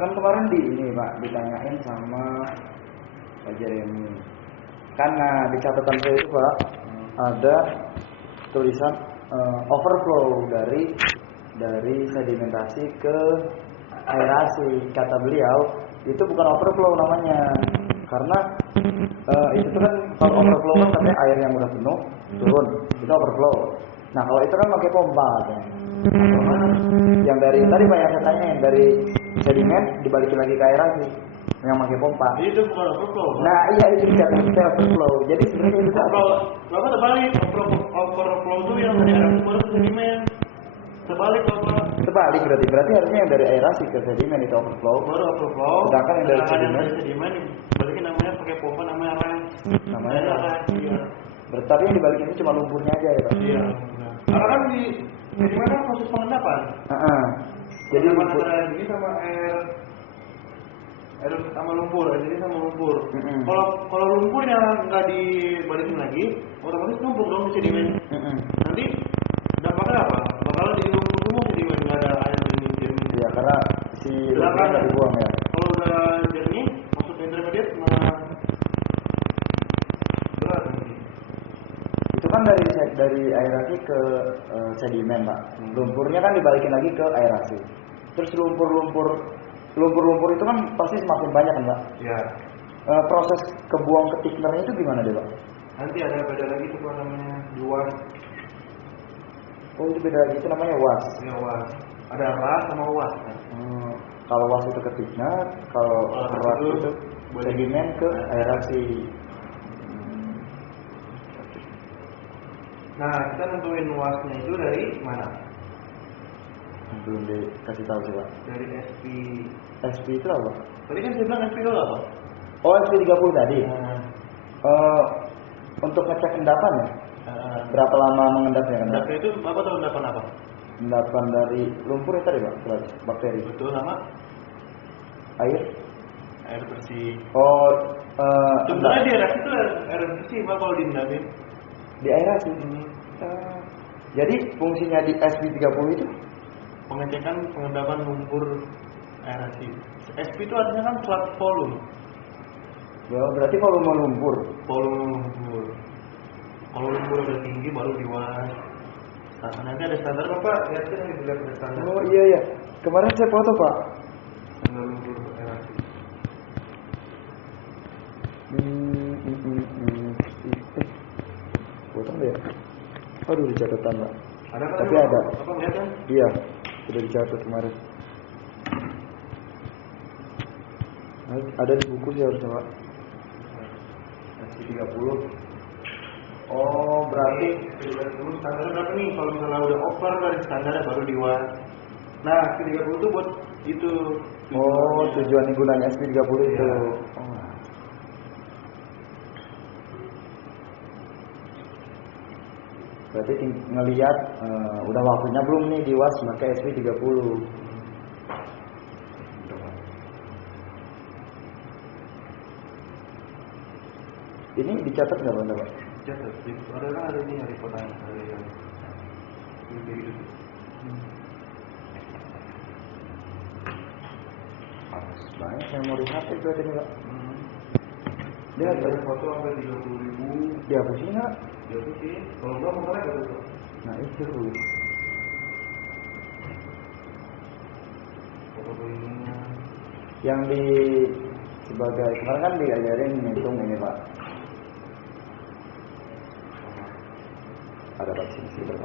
Kan kemarin ini Pak ditanyain sama Pak Jeremy. Karena di catatan saya itu Pak ada tulisan overflow dari sedimentasi ke aerasi. Kata beliau itu bukan overflow namanya, karena itu tuh kan kalau overflow kan katanya air yang udah penuh turun itu overflow. Nah kalau itu kan pakai pompa kan. Yang dari tadi Pak yang saya tanya yang dari sedimen dibalikin lagi ke aerasi yang pakai pompa. Itu bukan overflow. Nah iya itu kita overflow. Jadi sebenarnya itu overflow. Bapak terbalik. Overflow itu yang dari aerasi baru ke sedimen. Terbalik Bapak. Terbalik berarti harusnya yang dari aerasi ke sedimen itu overflow. Baru overflow. Sedangkan yang dari sedimen balikin namanya pakai pompa namanya ras. Namanya ras. Iya. Tapi yang dibalikin itu cuma lumpurnya aja ya Pak. Iya. Karena kan di mana proses pengendapan. Jadi lumpur air ini sama air sama lumpur, air ini sama lumpur. Kalau lumpurnya nggak dibalikin lagi, otomatis numpuk dong di sedimen. Nanti dampaknya apa? Bakal di lumpur semua sedimen, nggak ada air jernih. Iya, karena si lumpurnya nggak dibuang ya. Kalau udah jernih, masuk ke intermediate malah berat nanti. Itu kan dari aerasi ke sedimen Pak. Lumpurnya kan dibalikin lagi ke aerasi. Terus lumpur itu kan pasti semakin banyak kan Pak? Iya. Proses kebuang ke thickenernya itu gimana deh Pak? Nanti ada beda lagi itu namanya dua. Oh itu beda lagi, itu namanya was. Ya was. Ada ras sama was. Kalau was itu ke thickener, kalau ras itu sedimen ke aerasi. Nah, kita nentuin wasnya itu dari mana? Belum dikasih tahu sih Pak. Dari SP. SP itu apa? Tadi kan saya bilang SP itu apa? Oh SP 30 tadi. Untuk ngecek endapan ya? Berapa lama mengendapnya? Endapan itu apa tahu endapan apa? Endapan dari lumpur ya tadi Pak, bakteri. Betul, sama air bersih. Sebenarnya di aerasi itu air bersih Pak kalau diendapin. Di aerasi. Jadi fungsinya di SP 30 itu pengecekan pengendapan lumpur aerasi. SP itu artinya kan flat volume. Berarti volume lumpur. Kalau lumpur udah tinggi baru diwas. Nah, nanti ada standar Bapak, lihat kan yang dilihat ada standar. Oh iya. Kemarin saya foto Pak. Standar lumpur aerasi. Foto ya? Aduh di catatan Pak. Ada kan? Tapi ada. Bapak lihat kan? Iya. Sudah dicatat kemarin. Ada di buku sih harusnya Pak. SP 30. Oh berarti standar berapa nih? Kalau misalnya udah over dari standar baru diwas. Nah SP 30 itu buat itu. Tujuan gunanya SP 30 itu. Berarti ngelihat udah waktunya belum nih diwas pakai SP 30. Ini dicatat nggak Pak? Catat. Ada ini hari kotanya, ada yang gitu. Banyak memori HP berarti nih Pak. Dia ada foto sampai 30.000. Dihapusin nggak? Dihapusin. Kalau nggak masalahnya nggak tuh. Nah itu. Foto ininya. Yang di sebagai kemarin kan diajarin ngitung ini Pak. Ada Pak sini Pak.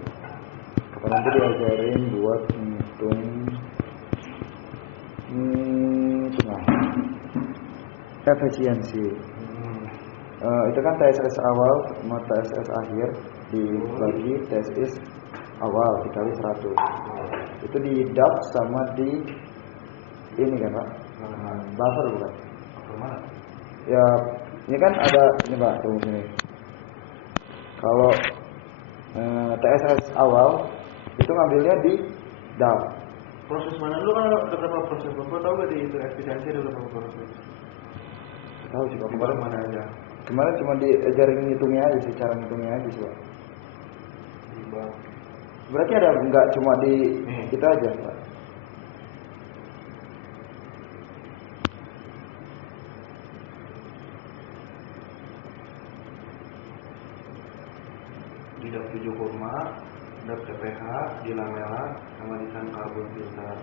Kemarin itu diajarin buat ngitung efisiensi. Itu kan TSS awal sama TSS akhir dibagi TSS awal dikali 100. Itu di DAP sama di ini kan Pak. Buffer bukan? Ya, ini kan ada ini Pak, tunggu sini. Kalau TSS awal itu ngambilnya di DAP. Proses mana dulu kan ada berapa proses? Bapak tahu nggak di itu efisiensi ada berapa proses? Tahu sih Pak. Kemarin mana aja? Kemarin cuma diajarin ngitungnya aja sih, cara ngitungnya aja sih, Pak. Berarti ada nggak cuma di kita aja, Pak? Di DAP 7 kurma, DAP TPH, di lamela, sama di karbon filter.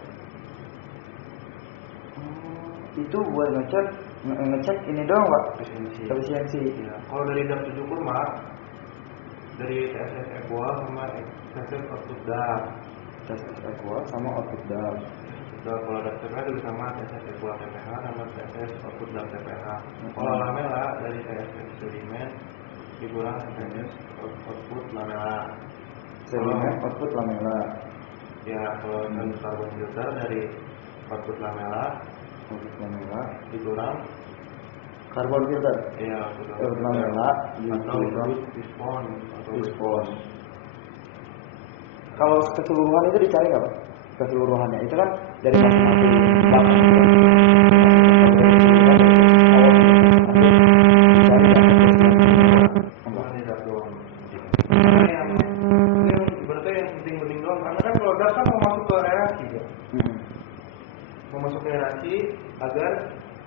Itu buat ngecek ini doang, Pak. Efisiensi. Ya. Kalau dari DAP 7 kurma, dari TSS Equal sama TSS output DAP. TSS Equal sama output DAP. Kalau DAP TPH itu sama TSS Equal TPH sama TSS output DAP TPH. Kalau lamela dari TSS sedimen dikurang TSS output lamela. Sedimen output lamela. Ya, kalau karbon filter dari output lamela dikurang karbon filter. Iya, output lamela dikurang respon. Kalau keseluruhan itu dicari nggak, Pak? Keseluruhannya itu kan dari masing-masing bahan. Yang penting doang, karena kan kalau gas kan mau masuk ke aerasi ya. Mau masuk ke aerasi agar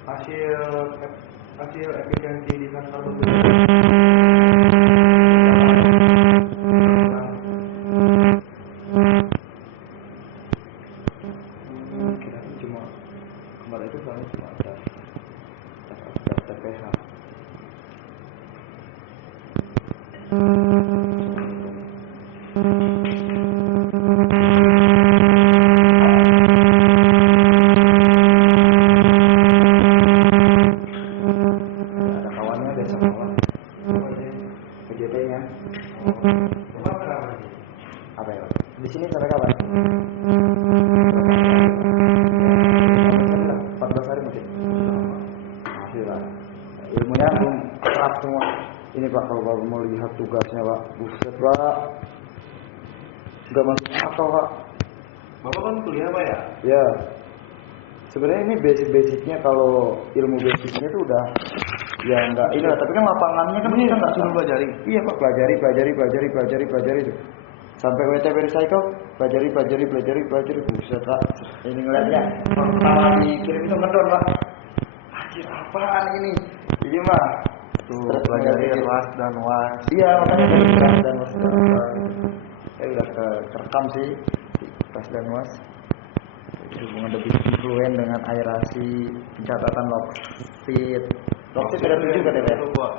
hasil efisiensi di karbon cuma kemarin itu soalnya cuma ada TPH. Ada kawannya besok kawan. PJT-nya. Apa ya? Di sini sampai kapan? 14 hari mungkin. Masih lah. Ilmunya belum serap semua. Ini Pak, kalau Bapak mau lihat tugasnya Pak, buset Pak, nggak masuk akal Pak. Bapak kan kuliah Pak ya? Ya. Sebenarnya ini basic-basicnya, kalau ilmu basicnya itu udah ya enggak ini lah, tapi kan lapangannya kan kita nggak suruh pelajari. Iya Pak, pelajari itu. Sampai WTP recycle, pelajari. Buset Pak, ini ngeliatnya pertama dikirim itu ngedon Pak. Anjir apaan ini? Ini mah tuh pelajari RAS dan WAS. Iya makanya dari RAS dan WAS. Udah kerekam sih RAS dan WAS. Hubungan debit influen dengan aerasi, pencatatan log speed. Log speed ada 7 kan ya? Bapak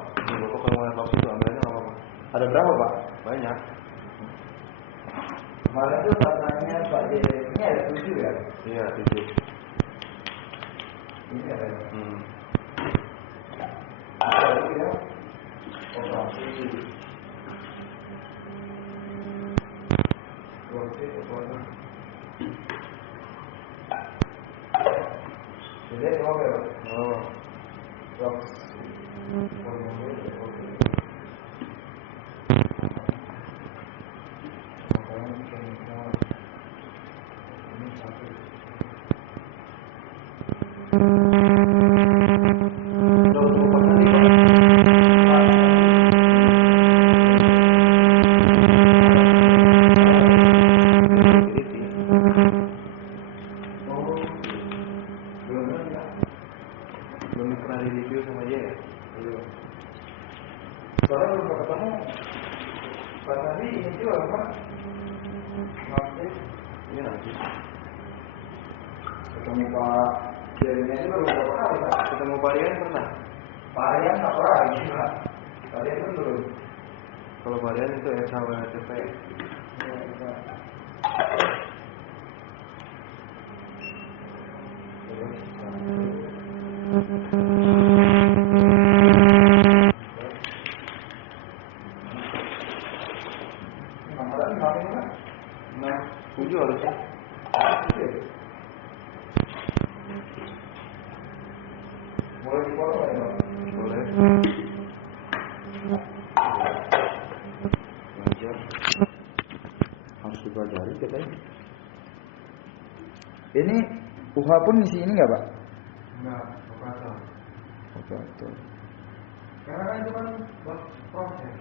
kalau ngeliat log speed itu ambilnya apa Pak? Ada berapa Pak? Banyak. Kemarin tuh katanya Pak ini ada 7 ya? Iya 7. Ini ada ya? Jadi apa ya? Belum pernah di review sama dia ya? Soalnya belum ketemu. Pak tadi ini juga Pak. Ini nanti. Ketemu Pak Jadinya itu baru berapa kali Pak? Ketemu Pak Rian pernah? Pak Rian nggak pernah lagi Pak. Pak Rian kan belum. Kalau Pak Rian itu SHWHTP. Nah, 7 harusnya. Boleh dipotong ya Pak? Boleh. Belajar. Harus dipelajari katanya. Ini UH pun isi ini nggak Pak? Enggak, apa-apa. Oke, betul. Karena kan itu kan buat proses.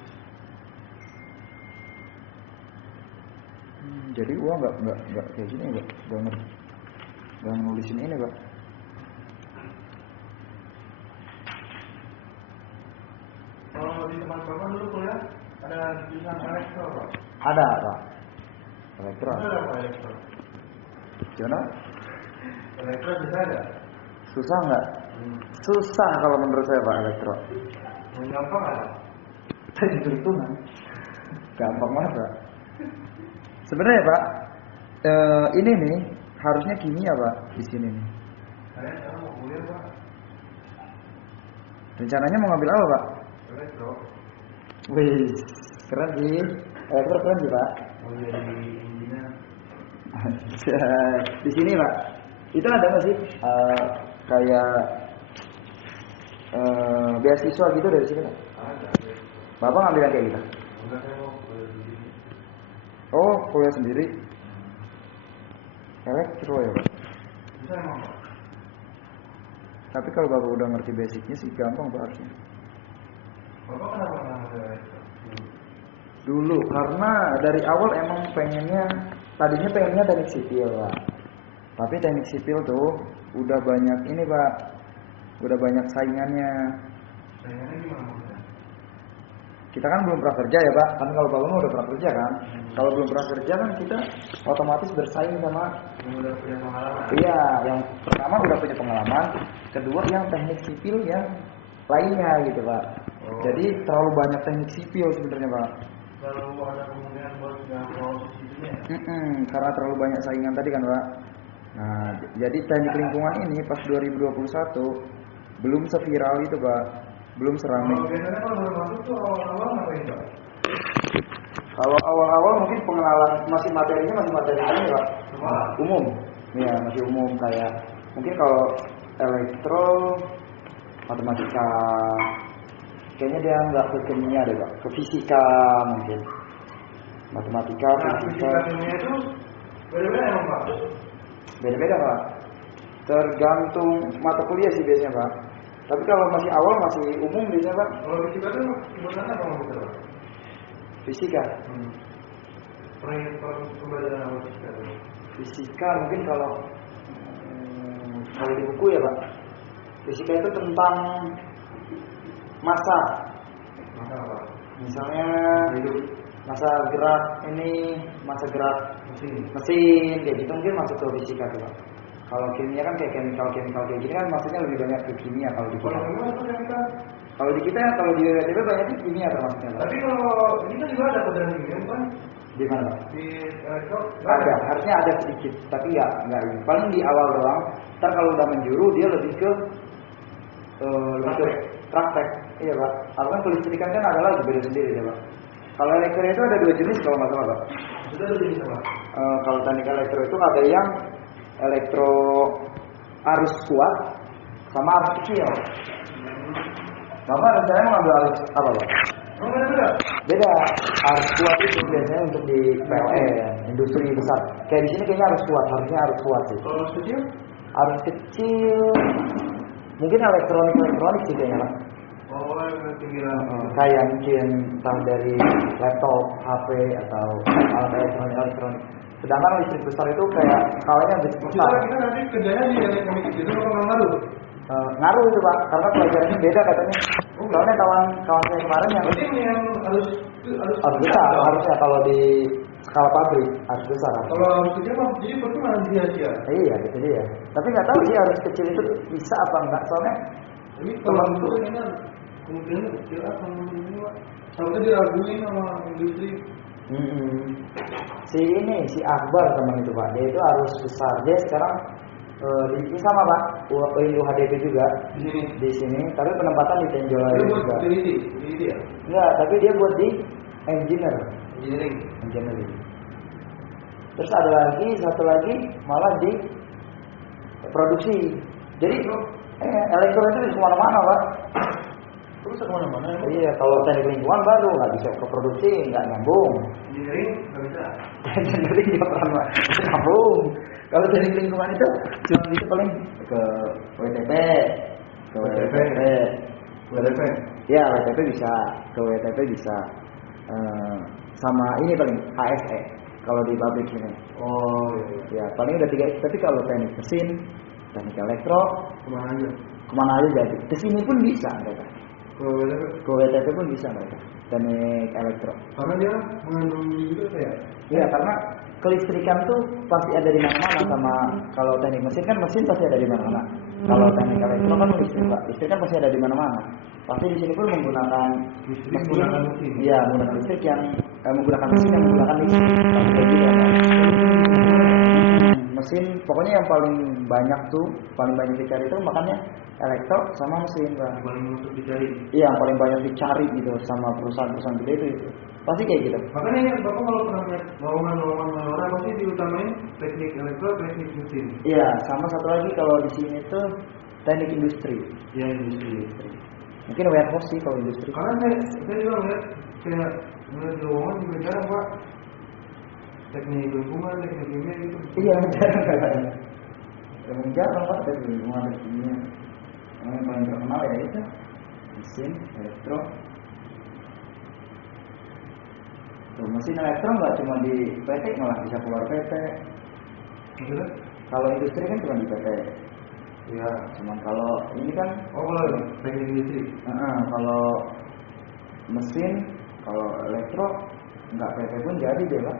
Jadi gua nggak kayak gini nggak ngerti, nggak nulisin ini pak. Kalau di tempat bapak dulu kuliah ada jurusan elektro pak? Ada pak. Elektro. Ada apa elektro? Gimana? Elektro bisa ada? Susah nggak? Susah kalau menurut saya pak elektro. Yang gampang ada? Tadi perhitungan. Gampang banget pak. Sebenarnya pak, ini nih harusnya kimia pak di sini nih. Saya sekarang mau kuliah pak. Rencananya mau ngambil apa pak? Elektro. Wih, keren sih. Elektro keren sih pak. Mau jadi engineer. Di sini pak, itu ada nggak sih kayak beasiswa gitu dari sini pak? Ada. Bapak ngambil yang kayak gitu? Enggak, saya mau kuliah di sini. Oh, kuliah sendiri. Elektro ya pak. Bisa emang pak? Tapi kalau bapak udah ngerti basicnya sih gampang pak harusnya. Bapak kenapa nggak ngambil elektro? Dulu karena dari awal emang tadinya pengennya teknik sipil pak. Tapi teknik sipil tuh udah banyak ini pak, udah banyak saingannya. Saingannya gimana maksudnya? Kita kan belum pernah kerja ya pak, kan kalau bapak udah pernah kerja kan. Kalau belum pernah kerja kan kita otomatis bersaing sama Yang udah punya pengalaman. iya, yang pertama udah punya pengalaman, kedua yang teknik sipil yang lainnya gitu pak. Oh. Jadi terlalu banyak teknik sipil sebenarnya pak. Kalau ada kemungkinan buat nggak proses itunya ya? Karena terlalu banyak saingan tadi kan pak. Nah, jadi teknik lingkungan ini pas 2021 belum seviral itu pak, belum seramai. Kalau biasanya kalau baru masuk tuh awal-awal ngapain pak? Kalau awal-awal mungkin pengenalan materinya masih materi ini pak, umum, ya masih umum kayak mungkin kalau elektro, matematika, kayaknya dia nggak ke kimia deh pak, ke fisika mungkin, matematika, Nah, fisika. fisika kimia itu beda-beda emang pak? Beda-beda pak, tergantung mata kuliah sih biasanya pak. Tapi kalau masih awal masih umum biasanya pak. Kalau fisika itu sebenarnya apa maksudnya pak? Fisika. Pembelajaran apa fisika itu? Fisika mungkin kalau di buku ya pak. Fisika itu tentang massa. Masa apa? Misalnya Hidup. massa gerak ini, massa gerak mesin kayak gitu mungkin masuk ke fisika tuh pak. Kalau kimia kan kayak chemical kayak gini kan maksudnya lebih banyak ke kimia kalau di kita. Kalau memang itu kita. Kalau di kita kalau di WTB banyak kimia termasuknya pak. Tapi kalau ini kan juga ada pelajaran kimia kan? Di mana pak? Di elektro Ada, harusnya ada sedikit, tapi nggak ini. Paling di awal doang. Ntar kalau udah menjuru dia lebih ke praktek. Iya pak. Kalau kan kelistrikan kan ada lagi beda sendiri ya pak. Kalau elektro itu ada dua jenis kalau nggak salah pak. sudah ada jenis apa? Kalau teknik elektro itu ada yang elektro arus kuat sama arus kecil. Bapak rencananya mau ngambil arus apa pak? Oh beda-beda? Beda. Arus kuat itu biasanya untuk di PLN, industri besar. Kayak di sini kayaknya arus kuat, harusnya arus kuat sih. Kalau harus kecil? Arus kecil, mungkin elektronik sih kayaknya pak. Oh yang pinggiran. Kayak mungkin entah dari laptop, HP atau alat elektronik. Sedangkan listrik besar itu kayak skalanya besar. Maksudnya kita nanti kerjanya di elektronik itu apa ngaruh? Ngaruh itu pak, karena pelajarannya beda katanya. Soalnya kawan saya kemarin yang Berarti yang harus harus besar harusnya kalau di skala pabrik harus besar. Kalau harus kecil mah jadi berarti malah sia-sia. Iya itu dia. Tapi nggak tahu sih harus kecil itu bisa apa enggak soalnya. Ini kalau itu kan kemungkinan kecil apa ini pak? Sampai diraguin sama industri. Si Akbar teman itu pak, dia itu harus besar. Dia sekarang di sama pak, UHDP juga di sini. Tapi penempatan di Tenjola juga. Utility ya? Enggak, tapi dia buat di engineering. Terus ada lagi satu lagi malah di produksi. Jadi elektro itu di semua-mana pak. Terus kemana-mana ya? Iya, kalau teknik lingkungan baru nggak bisa ke produksi, nggak nyambung. Engineering nggak bisa. Engineering nggak pernah nyambung. Kalau teknik lingkungan itu cuma bisa paling ke WTP, WTP. Ya WTP bisa, ke WTP bisa. Sama ini paling HSE kalau di pabrik ini. Oh iya. Ya paling udah 3 itu. Tapi kalau teknik mesin, teknik elektro, kemana aja jadi. Kesini pun bisa mereka. Ke WTP pun bisa mereka. Teknik elektro. Karena dia mengandung juga ya. Iya karena kelistrikan tuh pasti ada di mana-mana, sama kalau teknik mesin kan mesin pasti ada di mana-mana. Kalau teknik elektro kan listrik, Pak. Listrik kan pasti ada di mana-mana. Pasti di sini pun menggunakan mesin. Iya, menggunakan listrik yang menggunakan mesin yang menggunakan listrik. Pasti kayak gitu, Pak. Mesin pokoknya yang paling banyak dicari itu makanya elektro sama mesin, Pak. Paling untuk dicari. Iya, yang paling banyak dicari gitu sama perusahaan-perusahaan gede itu. Pasti kayak gitu. Makanya ya, Bapak kalau pernah lihat lowongan orang pasti diutamain teknik elektro, teknik mesin. Iya, sama satu lagi kalau di sini tuh teknik industri. Ya industri. Mungkin warehouse sih kalau industri. Karena saya juga ngeliat kayak ngeliat lowongan juga jarang Pak. Teknik lingkungan, teknik kimia gitu. Iya, jarang. Emang jarang Pak teknik lingkungan dan kimia. Yang paling terkenal ya itu mesin, elektro. Tuh, mesin elektro nggak cuma di PT, malah bisa keluar PT. Maksudnya? Kalau industri kan cuma di PT. Ya. Cuman kalau ini kan, kalau teknik industri. kalau mesin, kalau elektro nggak PT pun jadi deh Pak.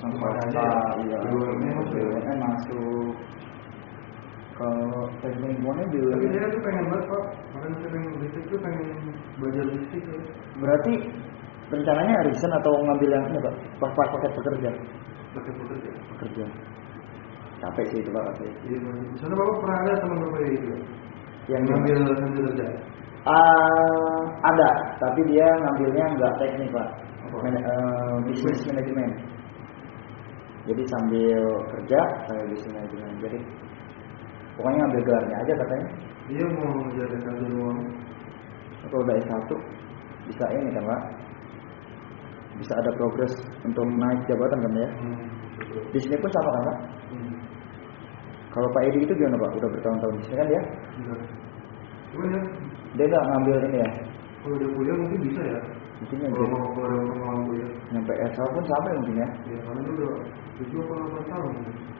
Swasta, iya. BUMN masuk. Kalau teknik lingkungannya juga. Tapi saya tuh pengen banget Pak. Makanya saya pengen listrik tuh pengen belajar listrik ya. Berarti rencananya resign atau ngambil yang ini Pak? Paket pekerja. Pekerja. Capek sih itu Pak. Iya. Soalnya Bapak pernah ada teman Bapak itu yang ngambil sambil kerja. Ada, tapi dia ngambilnya nggak teknik Pak. Bisnis manajemen. Jadi sambil kerja saya bisnis manajemen. Jadi pokoknya ngambil gelarnya aja katanya. Dia mau menjadi satu doang. Atau udah S1 bisa ini kan Pak. Bisa ada progres untuk naik jabatan kan ya. Di sini pun sama kan Pak. Kalau Pak Edi itu gimana Pak? Udah bertahun-tahun di sini kan dia? Cuman ya. Dia nggak ngambil ini ya? Kalau udah kuliah mungkin bisa ya. Mungkin kalau ada pengalaman kuliah. Nyampe S1 pun sampai mungkin ya? Ya karena dia udah 7-8 tahun.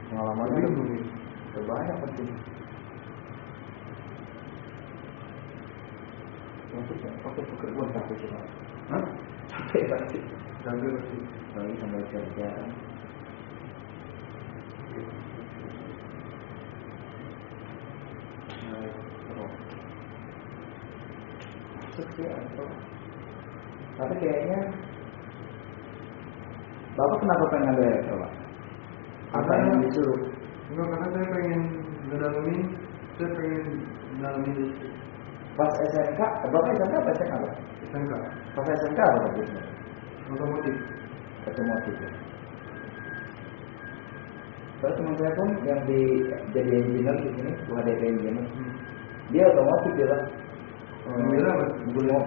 Pengalamannya udah banyak pasti. Oke, pekerjaan capek sih Pak. Hah? Capek pasti. Capek pasti. Lagi sambil kerja. Masuk sih atau? Tapi kayaknya Bapak kenapa pengen ngambil elektro Pak? Apa yang disuruh? Enggak, karena saya pengen ngedalamin, saya pengen ngedalamin listrik. Pas SMK, Bapak SMK apa SMK Pak? SMK. Pas SMK apa Pak? Otomotif. Otomotif ya. Terus teman saya pun yang jadi engineer di sini, UHDP engineer, dia otomotif dia Pak. Ngambil apa?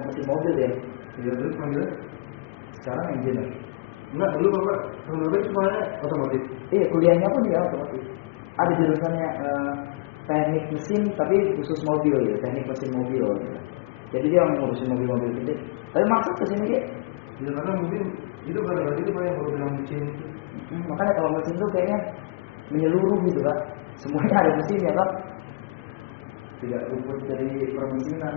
Mesin mobil dia. Iya, terus ngambil? Sekarang engineer. Enggak, dulu Bapak, kalau Bapak sekolahnya otomotif. Iya, kuliahnya pun dia otomotif. Ada jurusannya teknik mesin, tapi khusus mobil ya, teknik mesin mobil. Ya. Jadi dia ngurusin mobil-mobil gede. Tapi masuk ke sini dia. Ya karena mungkin itu gara-gara itu Pak yang baru bilang mesin itu. Makanya kalau mesin tuh kayaknya menyeluruh gitu Pak. Semuanya ada mesin ya Pak. Tidak luput dari permesinan.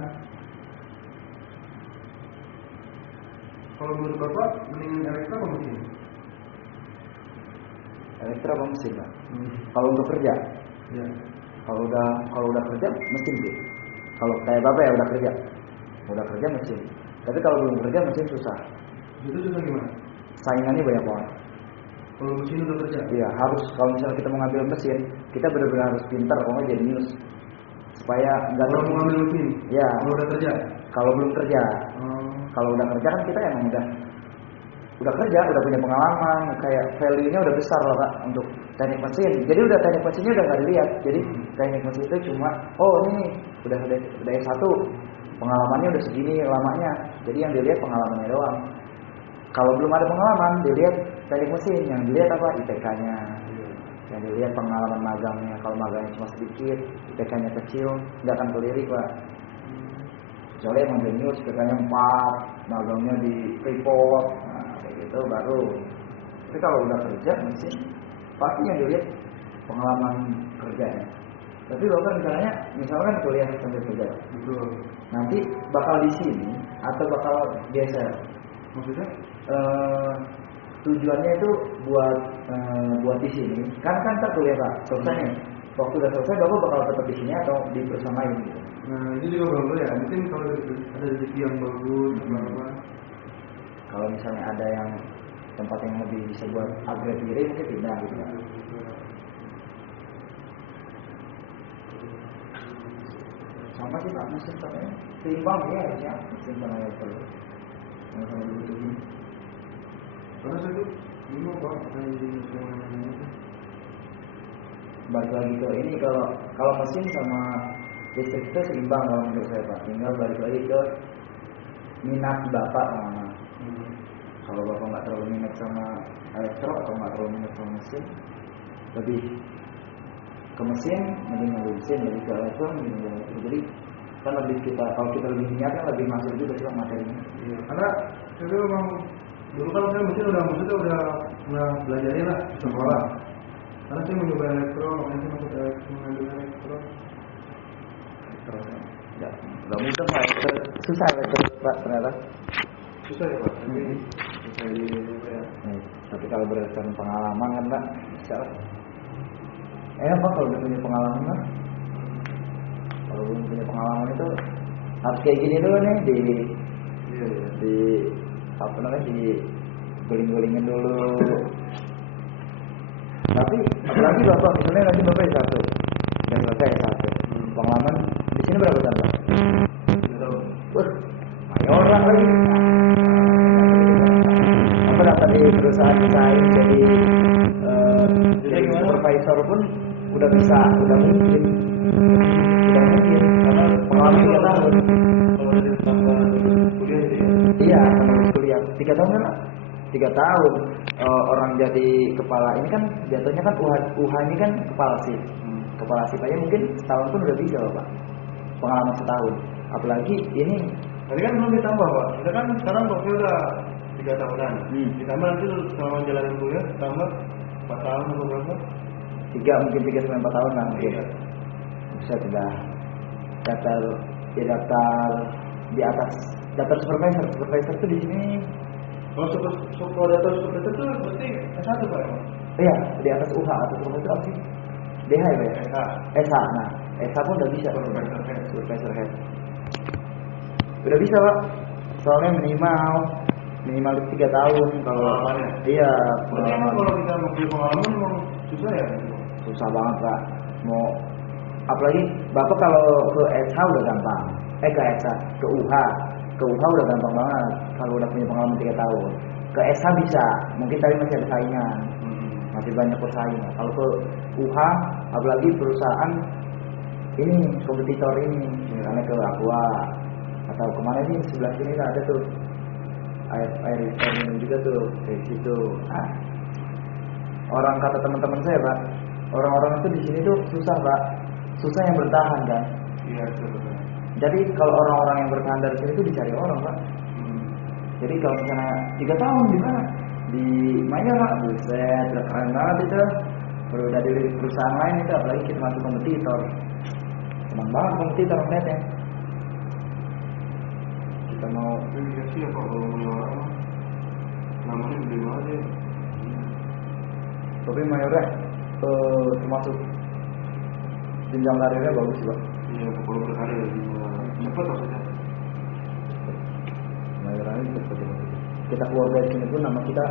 Kalau menurut Bapak mendingan elektro apa mesin? Elektro apa mesin Pak? Kalau untuk kerja? Ya. Kalau udah kerja mesin sih. Kalau kayak Bapak ya udah kerja mesin. Tapi kalau belum kerja mesin susah. Itu susah gimana? Saingannya banyak banget. Kalau mesin udah kerja? Iya harus. Kalau misalnya kita mau ngambil mesin, kita benar-benar harus pintar, pokoknya jenius. Supaya nggak. Kalau mau ngambil mesin? Ya. Kalau udah kerja? Kalau belum kerja. Kalau udah kerja kan kita emang udah kerja, udah punya pengalaman, kayak value-nya udah besar lah Pak untuk teknik mesin. Jadi udah teknik mesinnya udah nggak dilihat. Jadi teknik mesin itu cuma, oh ini udah S1, pengalamannya udah segini lamanya. Jadi yang dilihat pengalamannya doang. Kalau belum ada pengalaman, dilihat teknik mesin. Yang dilihat apa? IPK-nya. Yang dilihat pengalaman magangnya. Kalau magangnya cuma sedikit, IPK-nya kecil, nggak akan kelirik Pak. Kecuali emang jenius, PK-nya 4, magangnya di Freeport, nah kayak gitu baru. Tapi kalau udah kerja mungkin pasti yang dilihat pengalaman kerjanya. Tapi bapak misalkan kuliah sambil kerja, Betul. nanti bakal di sini atau bakal geser. Maksudnya? Tujuannya itu buat di sini. Kan ntar kuliah pak, selesai nih. Waktu udah selesai bapak bakal tetap di sini atau di perusahaan lain gitu. Nah ini juga belum tahu ya. Mungkin kalau ada rezeki yang bagus, apa? Kalau misalnya ada yang tempat yang lebih bisa buat upgrade diri mungkin pindah gitu kan. Sama sih pak, mesin sama seimbang ya harusnya mesin sama elektro yang sama dibutuhin. Karena saya tuh bingung pak, yang Balik lagi ke ini kalau mesin sama listrik itu seimbang kalau menurut saya pak. Tinggal balik lagi ke minat bapak mana. Kalau bapak nggak terlalu minat sama elektro atau nggak terlalu minat sama mesin, lebih ke mesin, mending ngambil mesin, lebih ke elektro, mending ngambil elektro. Jadi kan lebih kalau kita lebih minat kan lebih masuk juga sih materinya. Iya, karena saya memang dulu kan saya maksudnya udah belajarin lah di sekolah. Karena saya mau nyoba elektro, makanya saya masuk mengambil elektro. Nggak mudah pak, susah elektro pak ternyata. Susah ya pak, tapi susah ya. Tapi kalau berdasarkan pengalaman kan pak, bisa lah. Pak kalau udah punya pengalaman kan, kalau belum punya pengalaman itu harus kayak gini dulu nih di apa namanya di guling-gulingin dulu. Tapi apalagi bapak misalnya nanti bapak S1 dan selesai S1, pengalaman di sini berapa tahun pak? 3 tahun. Wah, orang lagi. Apa dapat di perusahaan bersaing jadi supervisor pun udah bisa, udah mungkin karena pengalaman 3 tahun. Kalau dari tambah kuliah itu ya? Iya, sama kuliah 3 tahun kan? 3 tahun orang jadi kepala ini kan jatuhnya kan UH ini kan kepala sip. Kepala sip aja mungkin setahun pun udah bisa pak. Pengalaman setahun. Apalagi ini. Tadi kan belum ditambah pak. Kita kan sekarang waktu udah 3 tahunan. Ditambah nanti selama jalanin kuliah tambah 4 tahun atau berapa? 3 sampai 4 tahun lah mungkin. Bisa sudah daftar di atas daftar supervisor tuh di sini. Kalau daftar supervisor itu berarti S1 pak ya? Iya, di atas UH atau supervisor apa sih? DH ya pak ya? SH. Nah, SH pun udah bisa supervisor head. Udah bisa pak. Soalnya minimal 3 tahun kalau pengalamannya. Iya. Berarti emang kalau kita mau punya pengalaman memang susah ya? Susah banget pak. Mau apalagi bapak kalau ke SH udah gampang. Ke SH, ke UH udah gampang banget kalau udah punya pengalaman 3 tahun. Ke SH bisa, mungkin tadi masih ada saingan, masih banyak persaingan. Kalau ke UH, apalagi perusahaan ini kompetitor ini, misalnya ke Aqua atau kemana sih sebelah sini kan ada tuh air minum juga tuh dari situ. Orang kata teman-teman saya pak, orang-orang itu di sini tuh susah pak, susah yang bertahan kan. Iya betul. Jadi kalau orang-orang yang bertahan dari sini itu dicari orang pak. Jadi kalau misalnya 3 tahun di mana? Di Mayora, buset, udah keren banget itu. Baru dari perusahaan lain itu, apalagi kita masuk kompetitor. Senang banget kompetitor ngeliatnya. Kita mau. Iya sih apa kalau Mayora namanya gede banget ya. Tapi Mayora termasuk jenjang karirnya bagus sih pak. Iya kalau berkarir cepet maksudnya. Mayora ini cepet. Kita keluar dari sini pun nama kita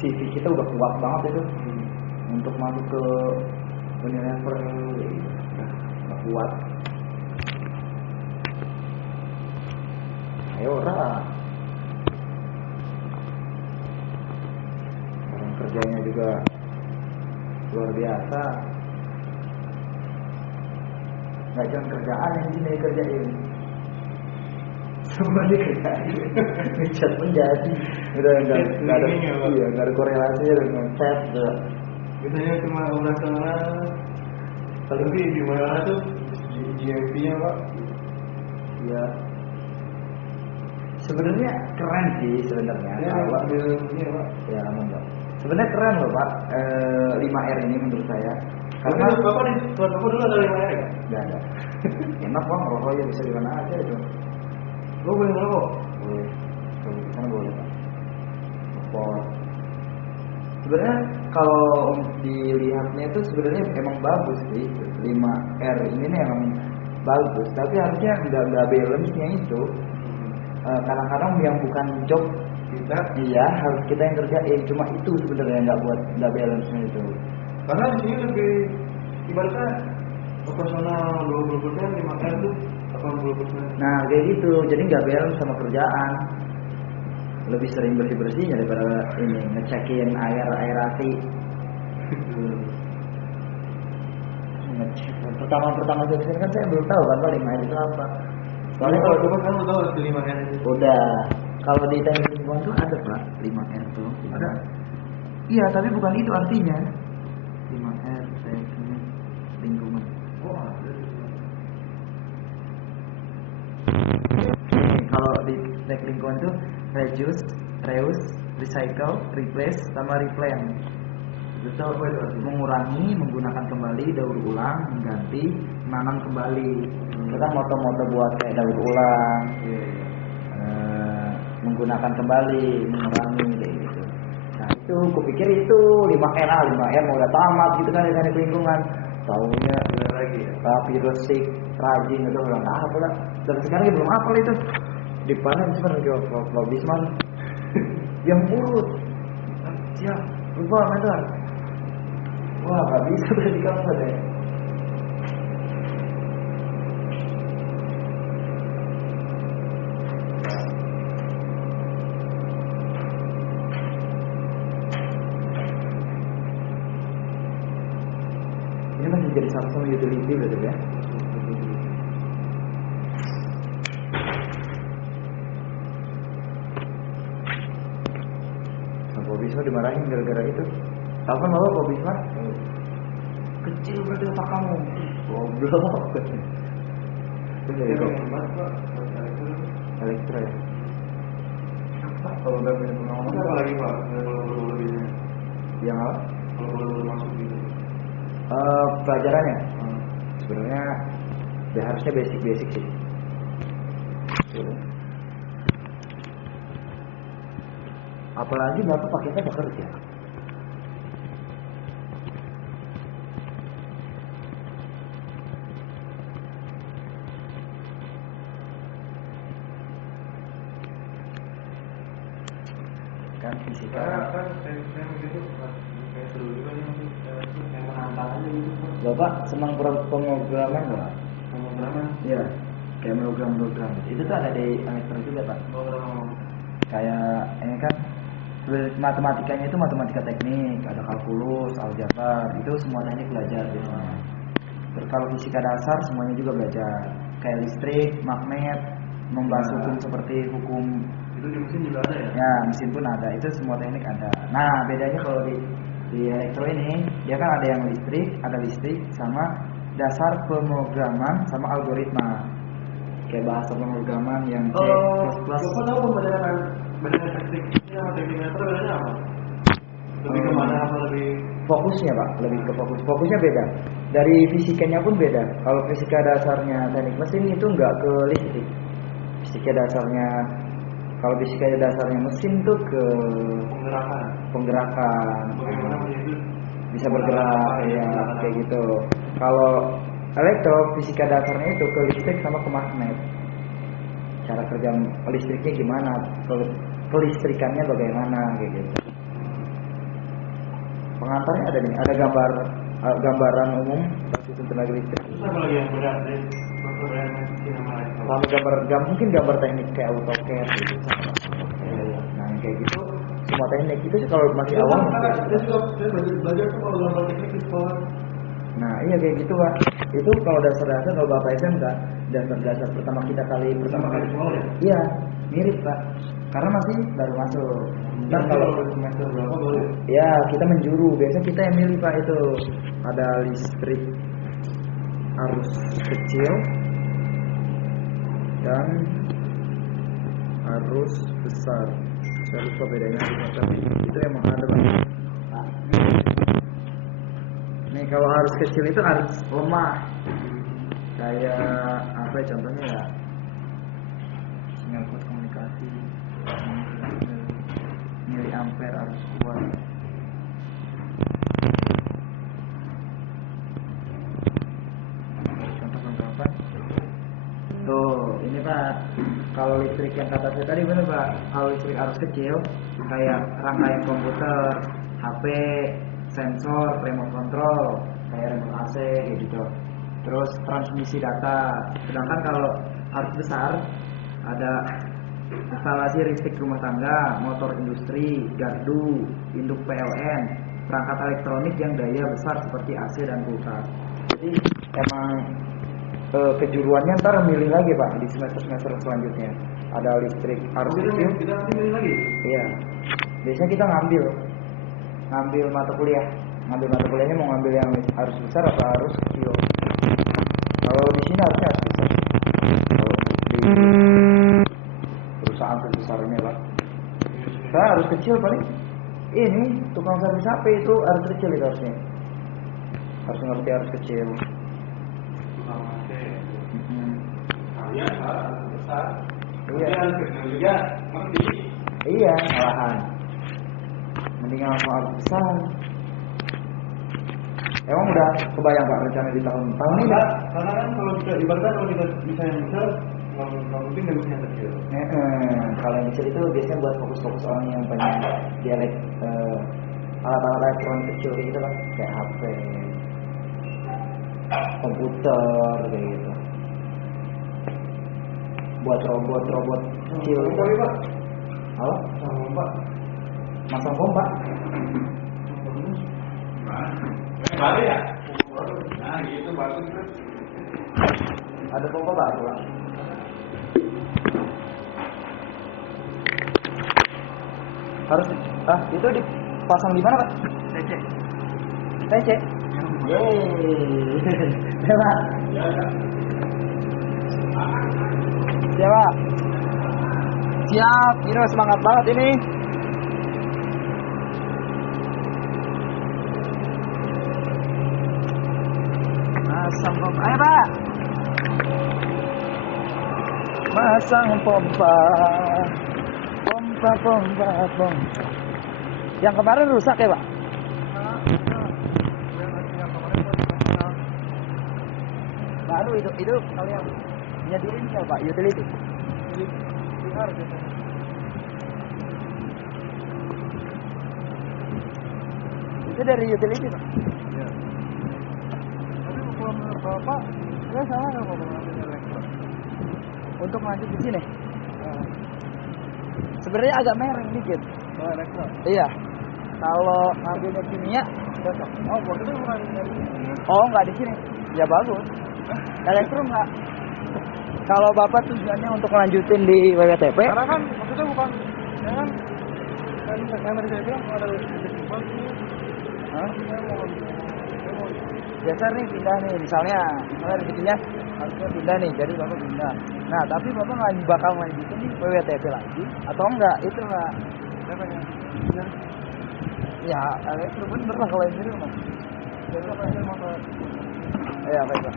CV kita udah kuat banget itu untuk masuk ke Unilever udah kuat. Mayora orang kerjanya juga luar biasa. Nggak cuma kerjaan yang sini kerjain, semua dikerjain. Ngecat pun jadi, udah nggak ada korelasi dengan chat. Biasanya cuma ulang tahun, tapi di mana tuh GMP-nya pak? Iya. Sebenarnya keren sih sebenarnya. Ya, Kalau ini ya Pak. ya enggak. Sebenarnya keren loh Pak. 5R ini menurut saya. Karena Karena Bapak di tempat Bapak dulu ada 5R ya? nggak ada. Enak Pak, ngerokok ya bisa di mana aja itu. Lo boleh ngerokok? Boleh. Kalau di sana boleh Pak. Sport. Sebenarnya kalau dilihatnya itu sebenarnya emang bagus sih. 5R ini nih emang bagus, tapi harusnya nggak balance-nya itu. Kadang-kadang yang bukan job Kita. iya harus kita yang kerjain, cuma itu sebenarnya nggak balance-nya itu. Karena di sini lebih ibaratnya operasional 20%, 5R tuh 80%. Nah kayak gitu, jadi nggak balance sama kerjaan. Lebih sering bersih-bersihnya daripada ini ngecekin aerasi. Ngecek. Pertama ke sini kan saya belum tahu kan Pak 5R itu apa. Soalnya kalau coba kan udah tahu itu 5R itu. Udah, kalau di teknik lingkungan tuh ada Pak 5R tuh. Ada? Iya, tapi bukan itu artinya. 5R teknik lingkungan. Oh ada. Kalau di teknik lingkungan tuh reduce, reuse, recycle, replace, sama replant. Itu Apa itu artinya? mengurangi, menggunakan kembali, daur ulang, mengganti, menanam kembali. Kita moto-moto buat kayak daur ulang, menggunakan kembali, mengurangi kayak gitu. Nah itu, kupikir itu 5R, 5R mau udah tamat gitu kan dari lingkungan. Taunya Ada lagi ya? rapi, resik, rajin itu udah nggak apa lah. Dan sekarang belum hafal itu. Di mana sih kan kalau Bisman yang urut. Siap, lupa meter. Wah, nggak bisa berarti kamu deh. Ini masih jadi sama-sama utility berarti ya. Pak Bisma dimarahin gara-gara itu. Tahu kan Bapak Pak Bisma? Kecil berarti otak kamu. Goblok. Itu dari kok. Elektro ya. Apa kalau udah punya pengalaman? Apa lagi Pak? Kalau lebihnya. Yang apa? Kalau boleh masuk gitu. Pelajarannya sebenarnya ya harusnya basic sih. Apalagi Bapak paketnya bekerja. Kan fisika. Kan saya begitu kayak seru juga nih kayak menantang aja gitu. Bapak senang pemrograman nggak? Pemrograman. Iya. Kayak program-program. Itu tuh ada di elektro juga Pak. Oh. Kayak ini kan matematikanya itu matematika teknik, ada kalkulus, aljabar, itu semua teknik belajar biasanya. Terus kalau fisika dasar semuanya juga belajar, kayak listrik, magnet, membahas hukum seperti hukum. Itu di mesin juga ada ya? Ya, mesin pun ada, itu semua teknik ada. Nah, bedanya kalau di elektro ini, dia kan ada yang listrik, sama dasar pemrograman sama algoritma. Kayak bahasa pemrograman yang C++. Bapak tahu pembelajaran bedanya teknik sama teknik elektro bedanya apa? Lebih kemana apa lebih? Fokusnya Pak, lebih ke fokusnya beda. Dari fisikanya pun beda. Kalau fisika dasarnya teknik mesin itu nggak ke listrik. Fisika dasarnya, kalau fisika dasarnya mesin tuh ke penggerakan. Bagaimana mesin itu Bisa bergerak ya kayak gitu. Kalau elektro fisika dasarnya itu ke listrik sama ke magnet. Cara kerja listriknya gimana? Kelistrikannya bagaimana kayak gitu. Pengantarnya ada nih, ada gambaran umum sistem tenaga listrik. Terus apa lagi yang beda dari perbedaan mesin sama elektro? Sama mungkin gambar teknik kayak AutoCAD gitu. Nah yang kayak gitu semua teknik itu sih kalau masih awal. Saya juga belajar tuh kalau gambar teknik di sekolah. Nah iya kayak gitu Pak. Itu kalau dasar-dasar kalau Bapak SMK dasar pertama kali sekolah ya? Iya mirip Pak. Karena masih baru masuk. Ntar kalau semester berapa baru? ya kita menjuru, biasanya kita yang milih Pak itu. Ada listrik arus kecil dan arus besar. Saya lupa bedanya apa, tapi itu emang ada Pak. Nih kalau arus kecil itu arus lemah. Kayak apa ya contohnya ya? Sinyal kuat komunikasi, miliampere arus kuat. Contoh kelengkapan. Tuh, ini Pak. Kalau listrik yang kata saya tadi benar Pak. Kalau listrik arus kecil kayak rangkaian komputer, HP, sensor, remote control, kayak remote AC kayak gitu. Terus transmisi data. Sedangkan kalau arus besar ada instalasi listrik rumah tangga, motor industri, gardu, induk PLN, perangkat elektronik yang daya besar seperti AC dan kulkas. Jadi emang kejuruannya ntar milih lagi Pak di semester selanjutnya. Ada listrik arus kecil. Kita nanti milih lagi. Iya. Biasanya kita ngambil mata kuliah. Ngambil mata kuliahnya mau ngambil yang arus besar atau arus kecil. Kalau di sini harusnya arus besar. Kalau di perusahaan besarnya Pak. Saya arus kecil paling. Ini tukang servis HP itu arus kecil itu harusnya. Harus ngerti arus kecil. Kalian harus besar. Iya. Harus kecil juga ngerti. Iya, malahan. Mendingan langsung arus besar. Emang udah kebayang Pak rencana di tahun ini? Karena kan kalau kita ibaratnya kalau kita bisa yang besar, nggak mungkin nggak bisa yang kecil. Kalau yang kecil itu biasanya buat fokus-fokus orang yang punya dialek alat-alat elektronik kecil gitu kan, kayak HP, komputer kayak gitu. Buat robot kecil. Kali Pak. Halo? Sama Pak. Masang pompa? Baru ya? Nah gitu bagus. Ada pompa baru Pak. Harus itu dipasang di mana Pak? TC. Yeay. Siapa? Siapa? Siap, ini semangat banget ini. Masang pompa, ayo Pak. Masang pompa. Pompa. Yang kemarin rusak ya Pak? Baru itu kalian nyediain ya Pak, utility. Itu dari utility Pak? Iya. Tapi kalau menurut Bapak, saya salah nggak Pak mengambil elektro? Untuk lanjut di sini? Sebenarnya agak mereng dikit. Oh, elektro? Iya. Kalau ngambilnya kimia, cocok. Oh, waktu itu bukan dari sini? Oh, nggak di sini. Ya bagus. Elektro nggak. Kalau Bapak tujuannya untuk lanjutin di WWTP? Karena kan maksudnya bukan, ya kan yang tadi saya bilang ada listrik bagus. Hah? Biasa nih pindah nih, misalnya rezekinya harusnya pindah nih, jadi Bapak pindah. Nah, tapi Bapak nggak bakal lanjutin di WWTP lagi atau enggak? Itu nggak? Ya, elektro bener lah kalau ini mah. Jadi apa yang mau? Iya, baik Pak.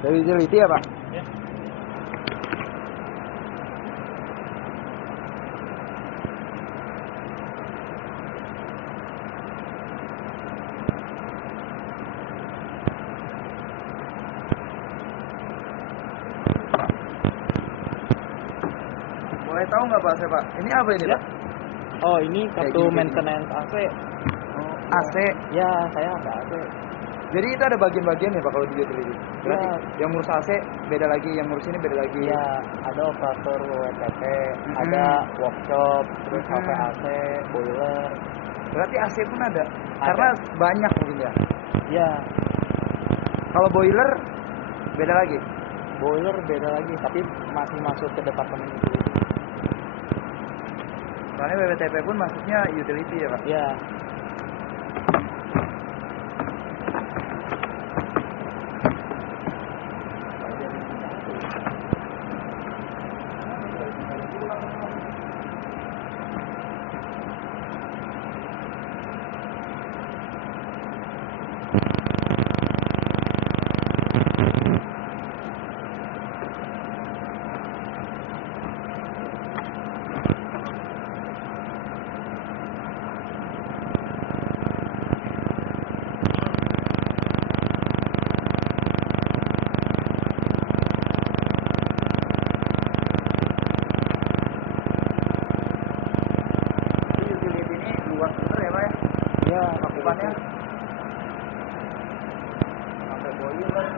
Dari utility ya Pak? Ya. Boleh tahu nggak Pak, Pak? Ini apa ini ya. Pak? Oh ini kartu maintenance AC. Oh, AC? Ya saya ada AC. Jadi itu ada bagian-bagian ya Pak kalau di utility? Berarti Ya. yang ngurus AC beda lagi, yang ngurus ini beda lagi? Ya ada operator WWTP, ada workshop, terus HP AC, boiler. Berarti AC pun ada. Karena banyak mungkin ya. Ya, Kalau boiler beda lagi. boiler beda lagi, tapi masih masuk ke departemen utility. Soalnya WWTP pun masuknya utility ya Pak. Ya, Jadi utility ini luas bener ya Pak ya. ya, Cakupannya sampai boiler.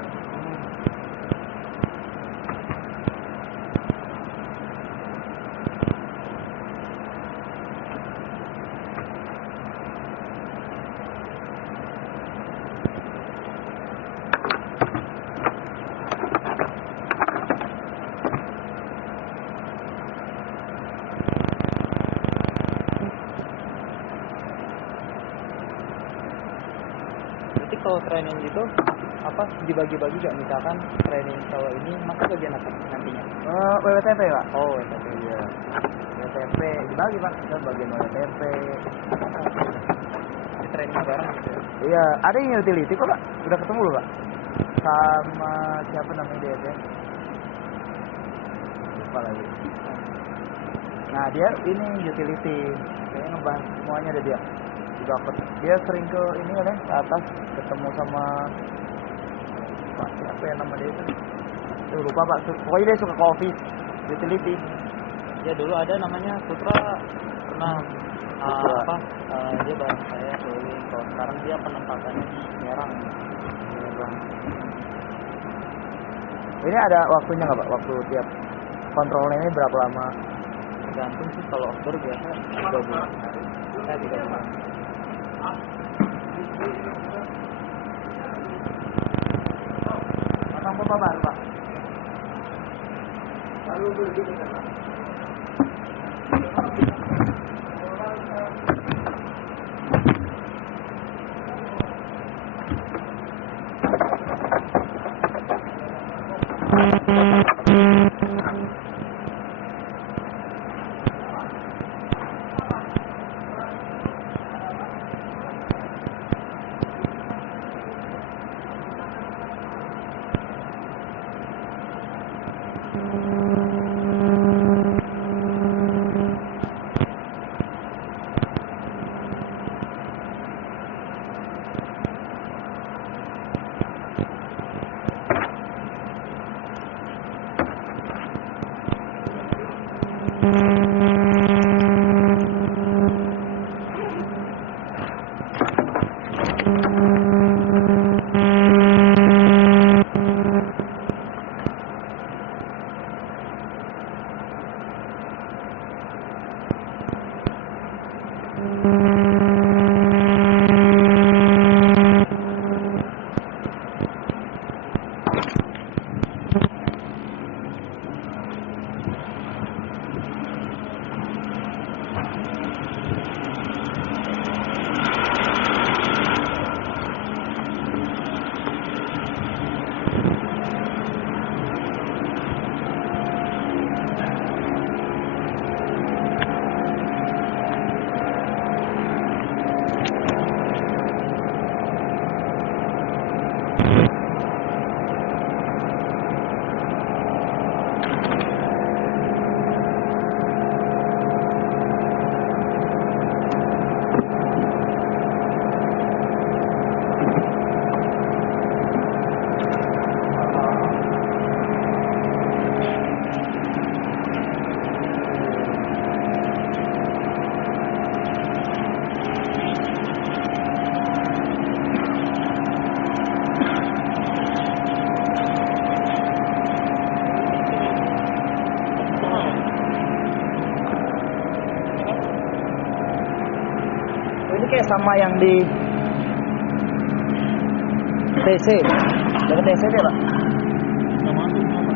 Berarti kalau training gitu apa dibagi-bagi gak, misalkan training cowok ini masuk bagian apa nantinya? WWTP Pak. Oh, WTP. Iya. WWTP dibagi Pak. Kita bagian WWTP. Ini training bareng gitu ya. Iya, ada yang utility kok Pak. Udah ketemu loh Pak. Sama siapa namanya dia ya? Lupa lagi. Nah dia ini utility. Kayaknya ngebahas semuanya ada dia. Juga dia sering ke ini kan ya, ke atas ketemu sama Pak siapa ya nama dia itu? Lupa Pak. Pokoknya dia suka ke office utility. Ya dulu ada namanya Putra, pernah Putra. dia bareng saya keliling. Kalau sekarang dia penempatannya di Serang. Ini ada waktunya nggak Pak? Waktu tiap kontrolnya ini berapa lama? Tergantung sih, kalau outdoor biasa 3 bulan. 3 bulan. Pasang pompa baru Pak. sama yang di TC. Dekat TC dia, Pak. Nggak masuk apa?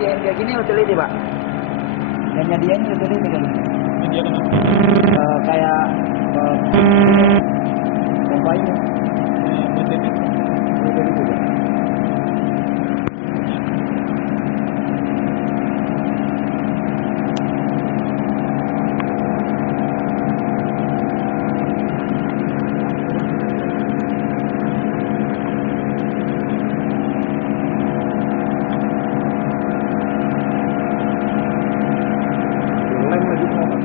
Yang kayak gini utility, Pak. Yang nyediain utility kan. Dia kenapa? Kayak pompanya. BTP. Utility juga. Lem lagi sama.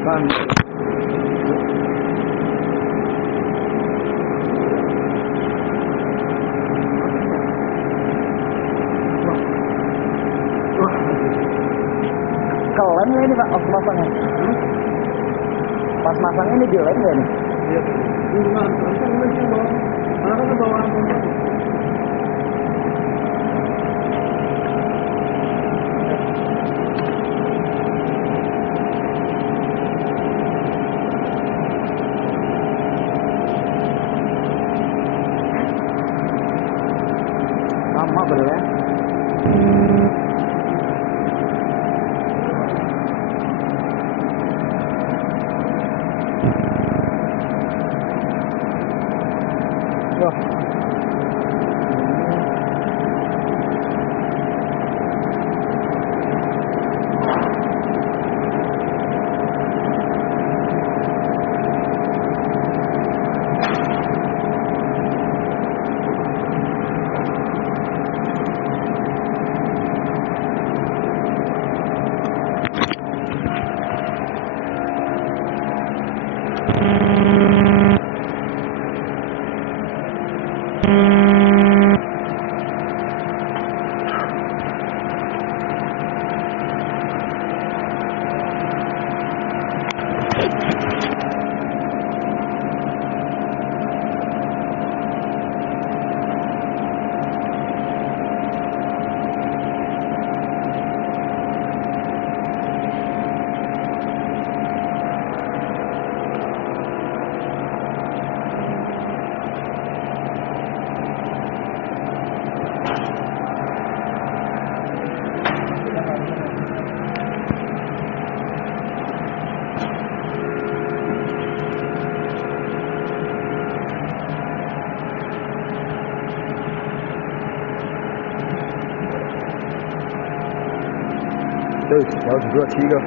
Kan. Kelemnya ini Pak, pas masangnya. Pas masangnya ini dilem nggak nih? Iya. Enggak, kan bawa. Karena kan bawaan pompa. Lama bener ya. Wah.对，小几个，7个。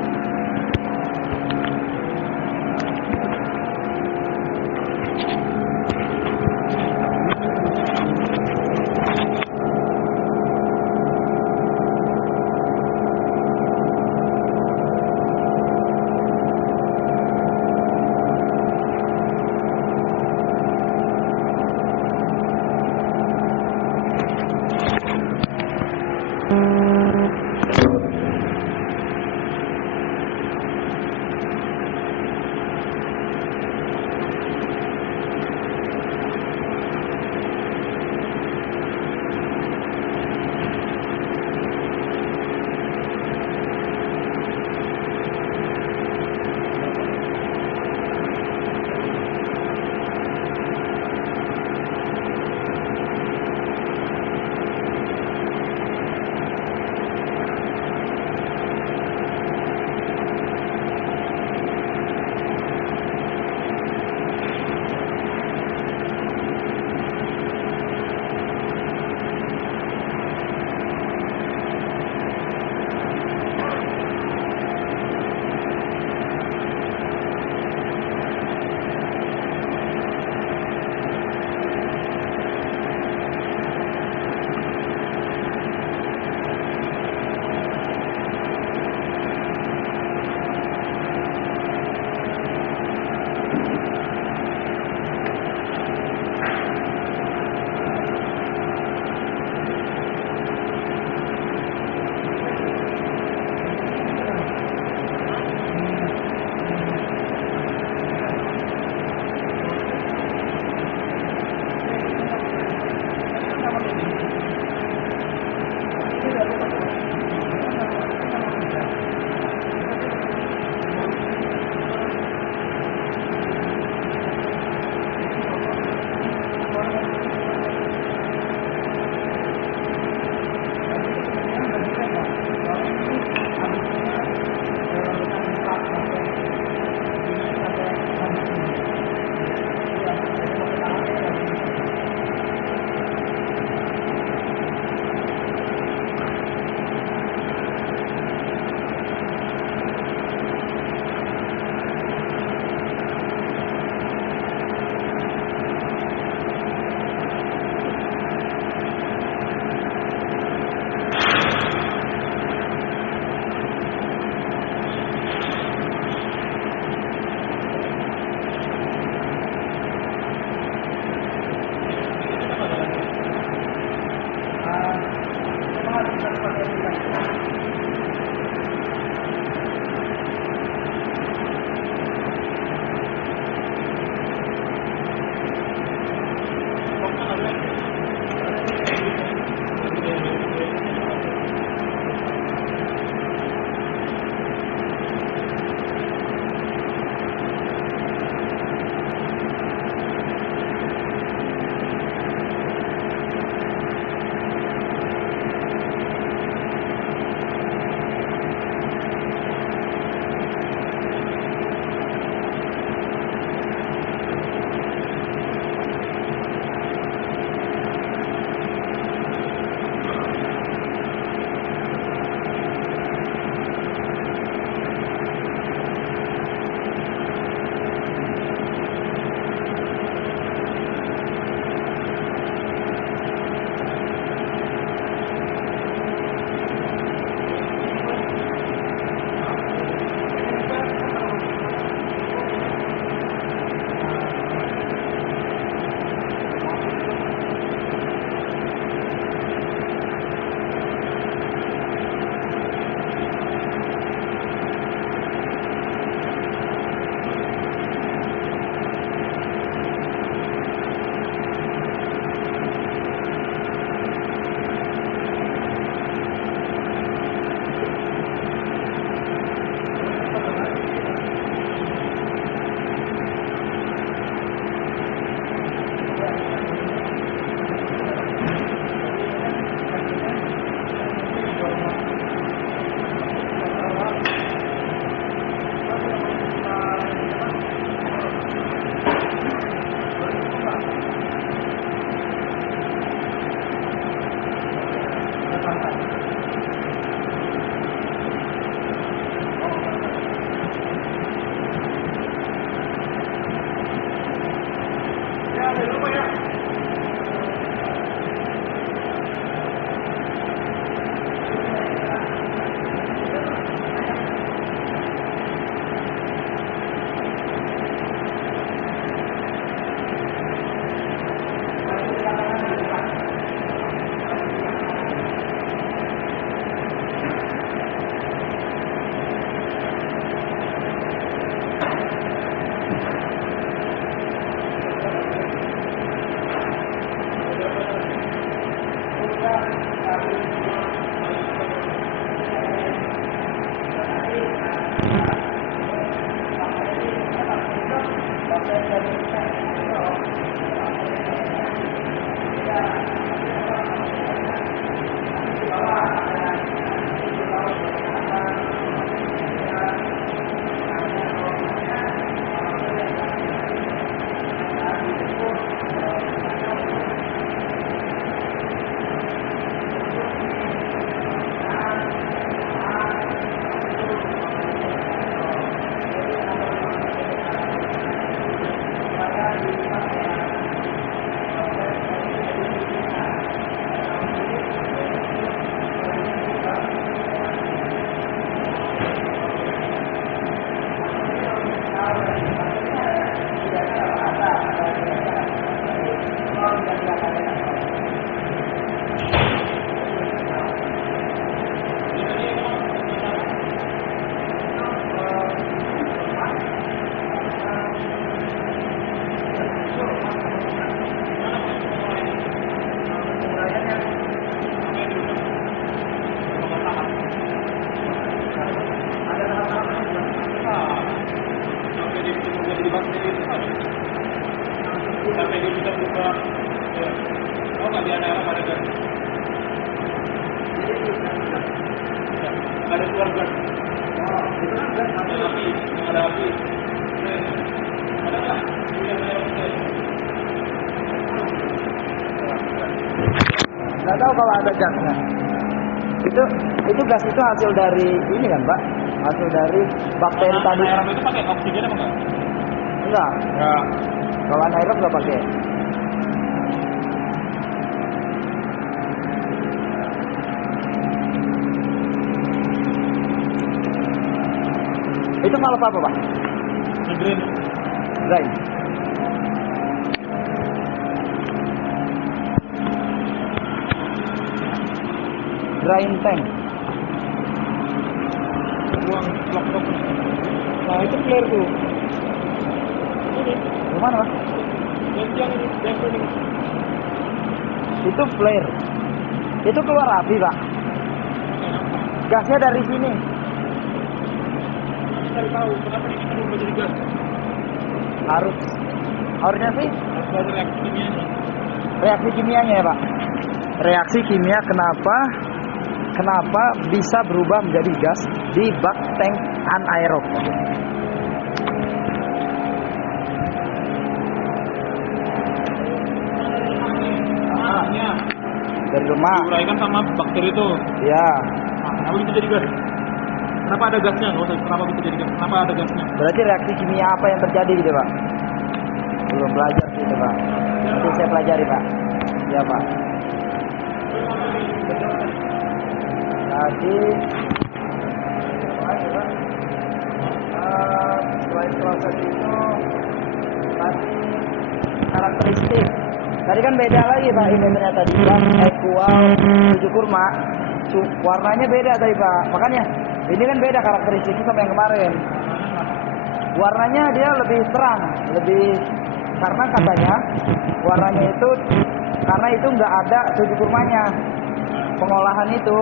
sampai dia bisa berubah. Ya. Oh nggak di anak ada gas. Ya, ada keluar gas. Oh, itu kan gas Ada api, ada api. Ada nggak? Sudah saya nggak tahu kalau ada gasnya. Itu gas itu hasil dari ini kan, Pak? Hasil dari bakteri tadi. Air itu pakai oksigen apa enggak? Enggak. Enggak. Kalau anaerob nggak pakai. Itu valve apa, Pak? Ngedrain. Drain. Drain tank. Buang blok-blok. Nah itu flare tuh. Ini. Gimana, Pak? Yang ini. Itu flare. Itu keluar api, Pak. Gasnya dari sini. Cari tahu kenapa ini berubah jadi gas. Harusnya sih Harus ada reaksi kimianya. reaksi kimianya ya, Pak. Reaksi kimia kenapa bisa berubah menjadi gas di bak tank anaerob. Ya. Dari rumah. Diuraikan sama bakteri itu. Ya. Kenapa bisa jadi gas? Kenapa ada gasnya? Nggak usah kenapa bisa jadi gas? Kenapa ada gasnya? Berarti reaksi kimia apa yang terjadi gitu, Pak? Belum belajar gitu, Pak. Nanti saya pelajari, Pak. Ya, Pak. Tadi apa lagi, Pak? Selain proses itu tadi karakteristik. Tadi kan beda lagi, Pak. Ini ternyata di bak equal 7 kurma. Warnanya beda tadi, Pak. Makanya ini kan beda karakteristiknya sama yang kemarin. Warnanya dia lebih terang, karena katanya warnanya itu karena itu nggak ada 7 kurmanya. Pengolahan itu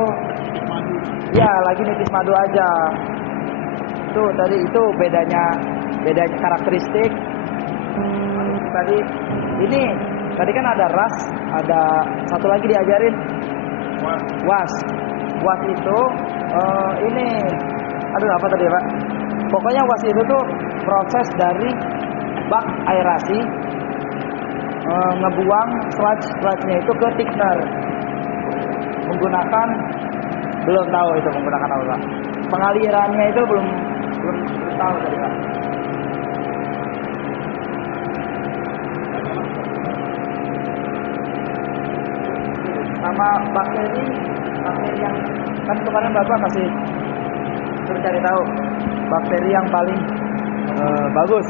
ya lagi nitis madu aja. Tuh tadi itu bedanya karakteristik. Tadi kan ada ras, ada satu lagi diajarin was itu apa tadi, Pak? Pokoknya was itu tuh proses dari bak aerasi ngebuang sludge-nya itu ke thickener menggunakan belum tahu itu menggunakan apa, Pak. Pengalirannya itu belum tahu tadi, Pak. Sama bakteri yang kan kemarin Bapak masih cari tahu bakteri yang paling bagus.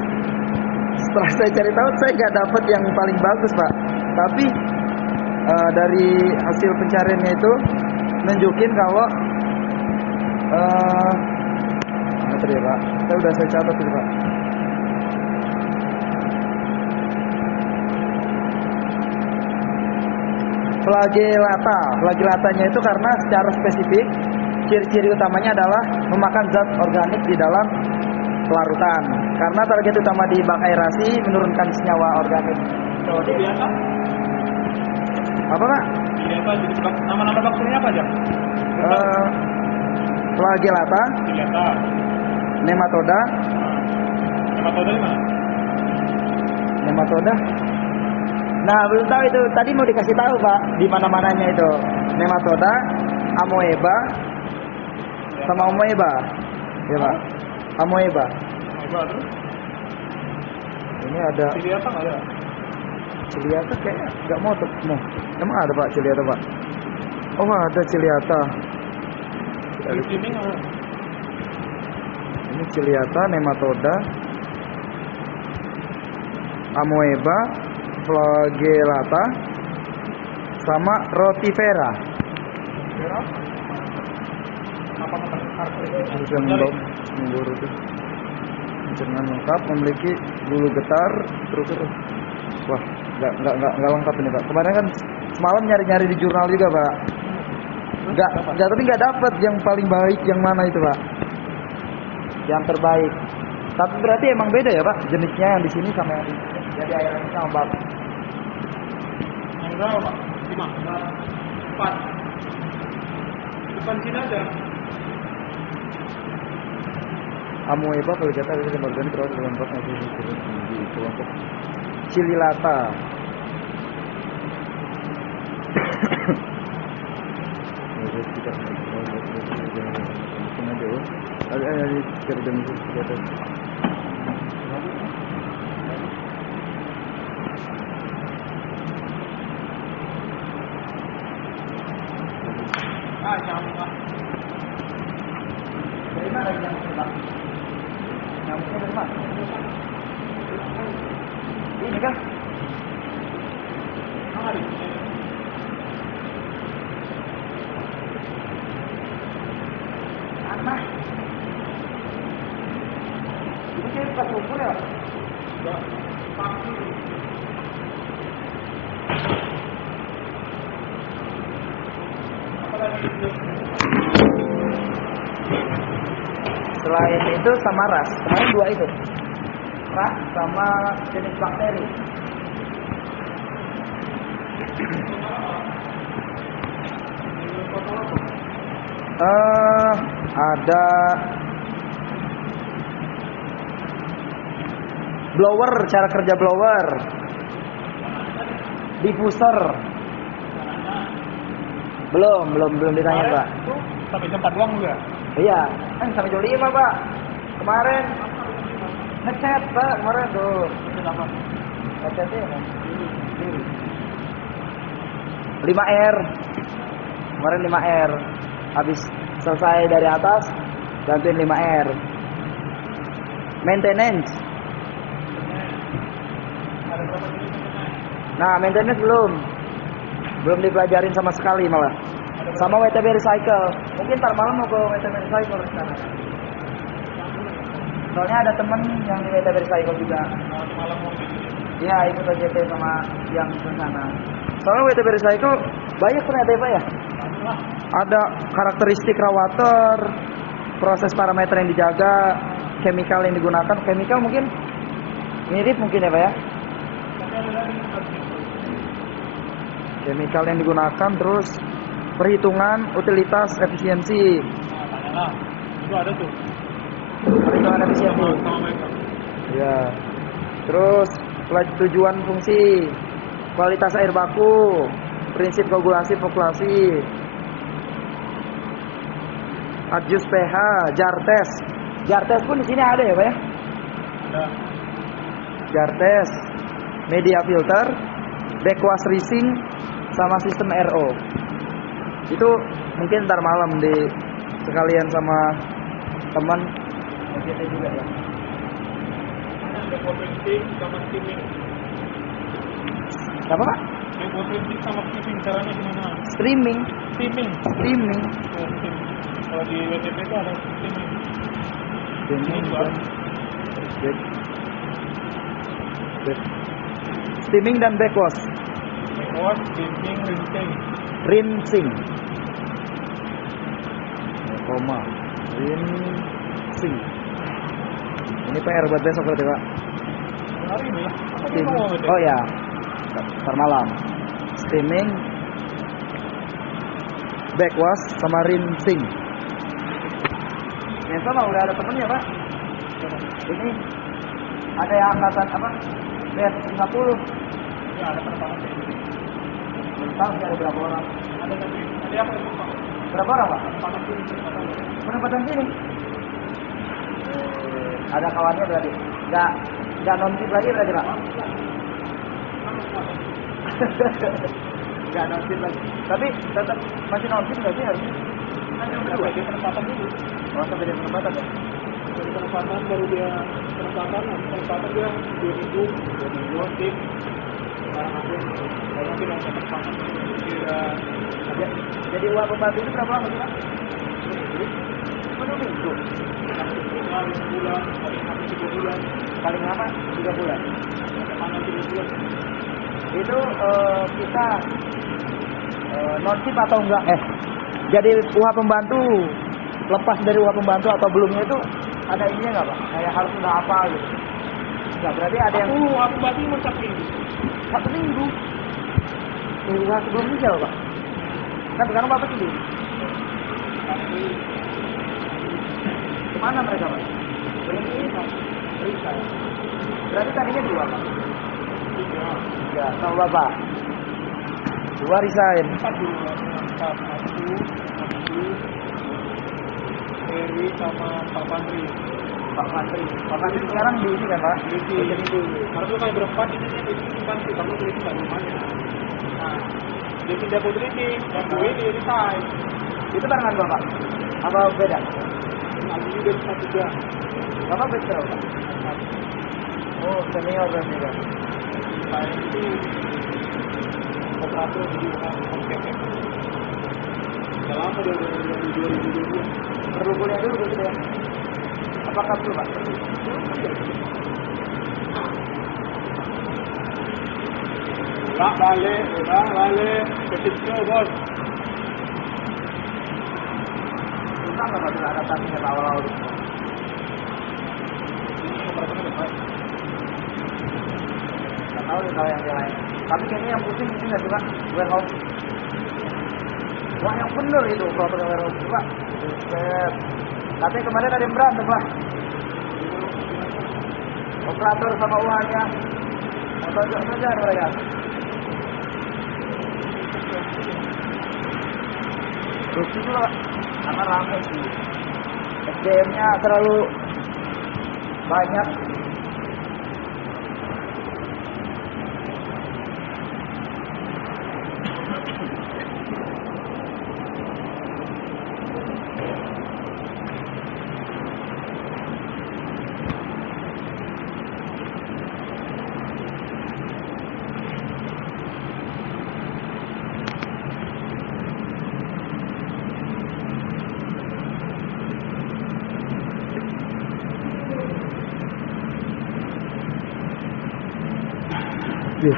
Setelah saya cari tahu saya nggak dapat yang paling bagus, Pak. Tapi dari hasil pencariannya itu nunjukin kalau tadi ya, Pak. Saya catat itu, Pak. Flagelatanya itu karena secara spesifik ciri-ciri utamanya adalah memakan zat organik di dalam pelarutan. Karena target utama di bak aerasi menurunkan senyawa organik. Jadi biasa? Apa, Pak? Biasa jadi nama-nama bakterinya apa aja? Flagellata, Biasa. nematoda, Nematoda di mana? nematoda. Nah, belum tahu itu. Tadi mau dikasih tahu, Pak, di mana-mananya itu. Nematoda, amoeba, sama amoeba. Ya, Pak. Amoeba. Apa terus? Ini ada Ciliata nggak ada? ciliata kayaknya nggak mau tuh. Emang ada, Pak, ciliata, Pak? Oh, ada ciliata. Di sini nggak ada. Ini ciliata, nematoda, amoeba, flagellata, sama rotifera. Apa karakteristik? Bisa memburu itu. Pencernaan lengkap, memiliki bulu getar, terus. Wah, nggak lengkap ini, Pak. Kemarin kan semalam nyari-nyari di jurnal juga, Pak. Tapi nggak dapet yang paling baik yang mana itu, Pak. Yang terbaik. Tapi berarti emang beda ya, Pak, jenisnya yang di sini sama yang di jadi airnya sama Bapak. Berapa Pak? 5? 4. Depan sini ada. Amoeba poligata bisa diorganik berawal dari kelompok di kelompok Cililata. Ada terorganisasi di atas. Jangan lupa. Dari mana nyamuknya, Pak? Nyamuknya dari mana? Ini kan? Anak. Ini kayak pas lumpur ya? Selain itu sama ras, kemarin 2 itu. Ras sama jenis bakteri. Ada blower, cara kerja blower, diffuser. Belum ditanya, Pak. Sampai jam 4 doang enggak? Iya, kan sampai jam 5, Pak. Kemarin ngecat, Pak, kemarin tuh. Kenapa? Ngecatnya 5R. Kemarin 5R. Habis selesai dari atas, gantiin 5R. Maintenance. Nah, maintenance belum dipelajarin sama sekali malah. Sama WTB Recycle. Mungkin ntar malam mau ke WTB Recycle di sana. Soalnya ada temen yang di WTB Recycle juga. Iya, ikut OJT sama yang ke sana. Soalnya WTB Recycle banyak ternyata ya, Pak ya. Ada karakteristik raw water, proses parameter yang dijaga, chemical yang digunakan. Chemical mungkin mirip mungkin ya, Pak ya. Chemical yang digunakan, terus perhitungan utilitas efisiensi. Nah, itu ada tuh. Perhitungan efisiensi. Sama mereka. Ya. Terus tujuan fungsi, kualitas air baku, prinsip koagulasi, fluktuasi, adjust pH, jar test. Jar test pun di sini ada ya, Pak ya? Ada. Jar test, media filter, backwash rinsing, sama sistem RO. Itu mungkin ntar malam di sekalian sama teman OJT juga ya. Backwash sama steaming. Apa, Pak? Backwash sama steaming caranya gimana? Streaming. Steaming. Streaming. Oh, steaming. Kalau di WTP itu ada steaming. Streaming juga. Steaming dan backwash. Backwash, steaming, rinsing. Rinsing. Koma. Rinsing. Ini PR buat besok berarti, Pak. Hari ini lah. Steaming. Oh ya. Ntar malam. Steaming, backwash sama rinsing. Biasa mah udah ada temennya, Pak. Ini ada yang angkatan apa? BF 50. Ya, ada penerbangan. Belum tahu sih ada berapa orang. Ada yang penumpang. Berapa orang, Pak? Penempatan sini. Ada kawannya berarti. Nggak non-tip lagi berarti, Pak. Nggak non-tip lagi. Tapi tetap masih non-tip nggak sih harusnya? Sampai di penempatan dulu. Oh, sampai di penempatan ya? Dari penempatan baru dia penempatan dia 2 minggu tip. Sekarang nanti yang penempatan dia Jadi uang pembantu itu berapa lama sih, Pak? 2 minggu. paling sebulan, paling habis 3 bulan, Paling lama 3 bulan. mana 3 bulan. Itu kita non-tip atau enggak? Jadi UH pembantu lepas dari UH pembantu atau belumnya itu ada ininya nggak, Pak? Kayak harus udah apa gitu? Nggak, berarti ada yang Aku berarti mau 1 minggu. 1 minggu. usaha sebelum ginjal Pak. Kan sekarang Bapak sendiri. Kemana mereka Pak? Periksa. Berarti tadinya 2 Pak? 3 sama Bapak? 2 resign. 4 dulu. 4 aku, Ferry sama Pak Pandri. Pak Mandri sekarang di ini kan Pak? Di karena itu kayak berempat ini kan kita mau teliti nggak rumahnya. Nah, dia pindah ke teliti dan gue di resign. Itu barengan Bapak? Apa beda? Lagi udah bisa juga. Bapak beda Pak? Oh senior berarti kan? Saya itu operator di Kepek. Udah lama dia udah 2022. Perlu kuliah dulu gitu ya? Apakah perlu Pak? Udah balik ke situ bos. Susah nggak Pak adaptasinya awal-awal itu? Nggak tahu nih kalau yang lain. Tapi kayaknya yang pusing ini nggak sih Pak? Warehouse. Wah yang bener itu kalau pakai warehouse Pak. Buset. Katanya kemarin ada yang berantem Pak. Operator sama uangnya. Tonjok saja mereka. Terus itu Pak. Karena rame sih. SDM-nya terlalu banyak.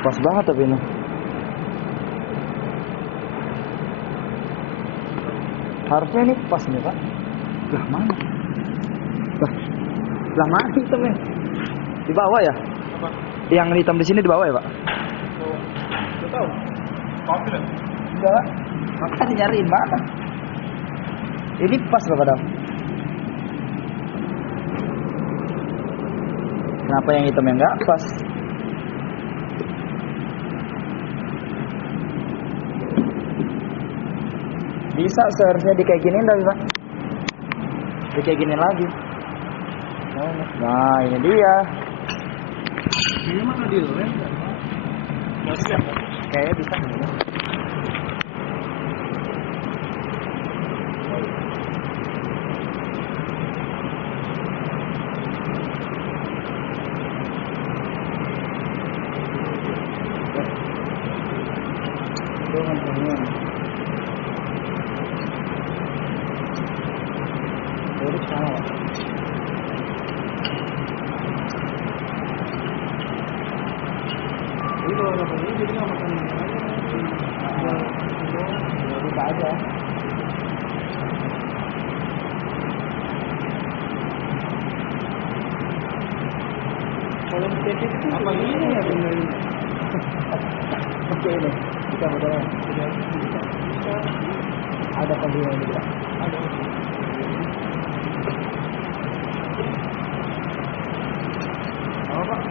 Pas banget tapi ini. Harusnya ini pas nih Pak. Lah mana? Lah mana hitamnya? Di bawah ya? Apa? Yang hitam di sini di bawah ya Pak? Oh, nggak tahu. Ambil ya? Enggak. Makanya nyariin mana? Ini pas Pak kadang. Kenapa yang hitam yang enggak pas? Bisa seharusnya di kayak giniin tapi Pak. Di kayak giniin lagi. Nah ini dia. Ini mana deal kan? Nggak siap. Kayaknya bisa. Jadi kalau nggak perlu jadi nggak makan ini aja. Buka aja. Kalau di TV itu apa ini ya benar? Oke ini kita betul. Ada pembelian juga. Ada. Apa Pak?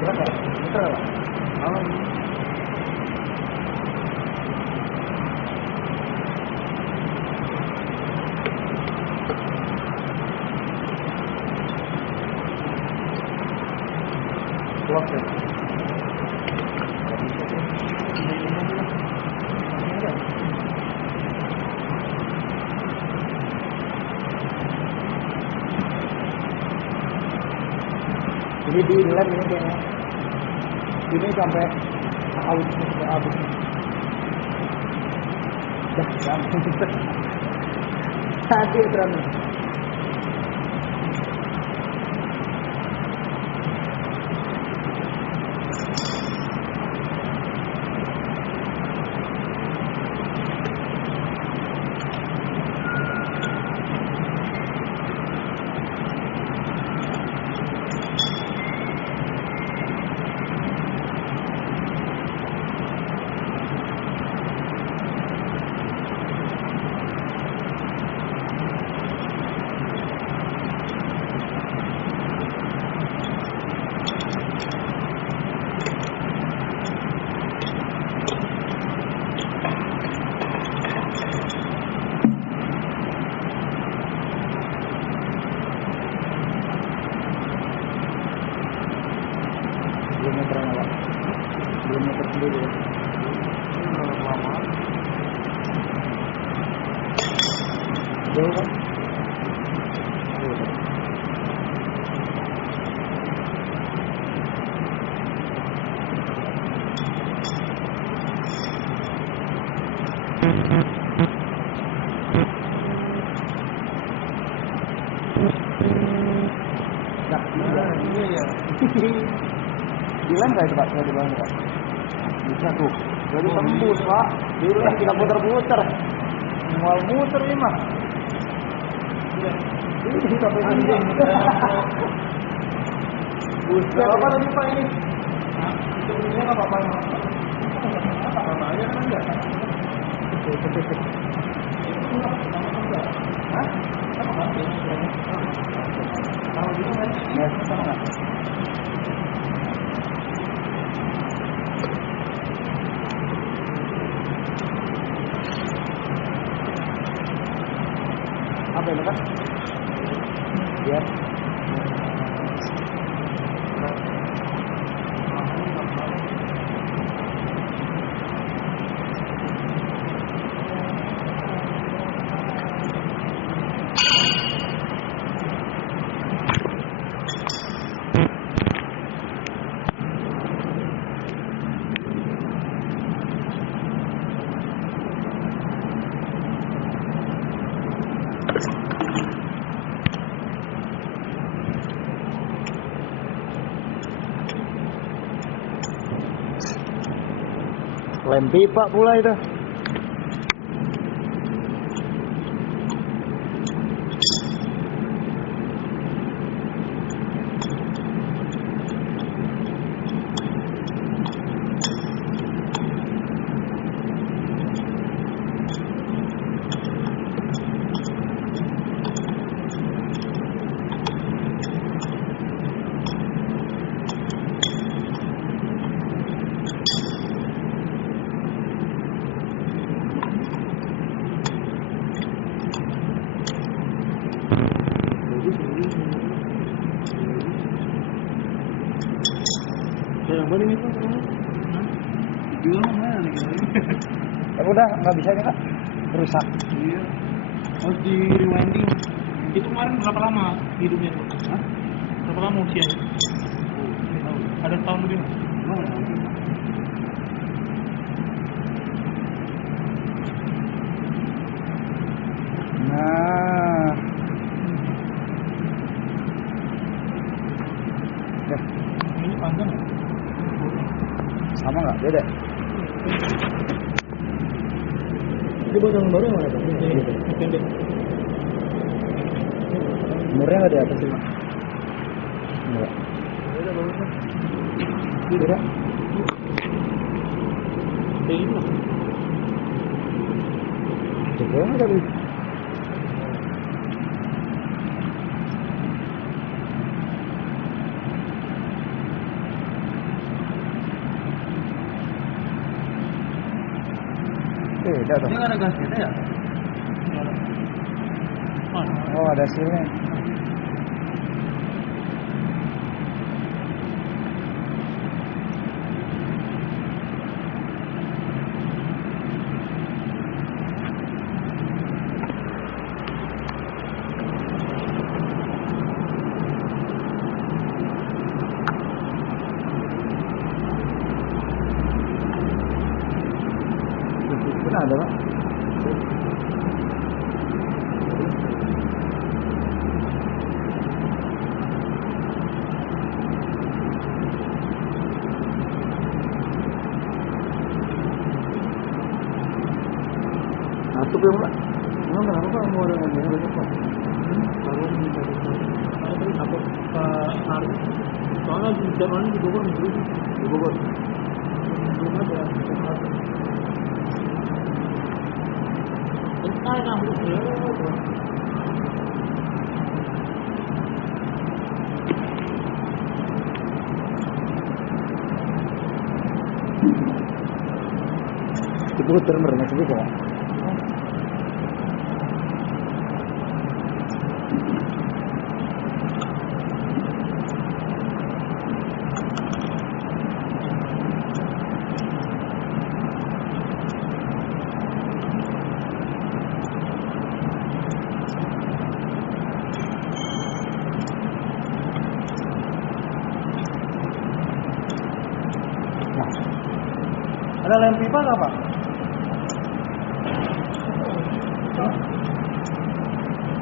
Berapa? Betul Pak? Malam. Blok ya? Ini di lab ini kayaknya. Ini sampai habis. Dah, gampang. Tadi terang. Jauh kan? Bilang nggak itu Pak? Saya bilang nggak? Bisa tuh. Jadi tembus Pak. Bilang kita putar-putar. Mual muter ini mah. Ini sampai anjing. Buset. Apa tadi Pak ini? Itu punya apa Pak? Sama aja kan enggak? Hah? Sama kan? Kalau gitu kan? Ya, sama kan? Apa ini kan? Ya. Lem pipa pula itu. Yang mana ini Pak? Jual mana nih kita? Udah nggak bisa ini Kak. Rusak. Iya. Harus di rewinding. Itu kemarin berapa lama hidupnya tuh? Hah? Berapa lama usianya? Ada tahun lebih? Oh, Nah. Ini panjang nggak? Sama nggak? Beda. itu batang baru yang mana Pak? Pendek. Umurnya nggak di atas 5. Enggak. Beda bagusnya. Beda. Kayak gitu lah. Coba nggak tapi. Beda tuh. Ini nggak ada gasnya ya? Oh ada hasilnya. Benar ada Pak. Atup ya Pak. Emang kenapa Pak mau ada yang banyak Pak? Kalau bisa tadi takut hari. Soalnya di zaman di Bogor nih dulu. Di Bogor. Belum ada. Entah rambut berapa. Diputer bener masih bisa Pak. pipa nggak Pak?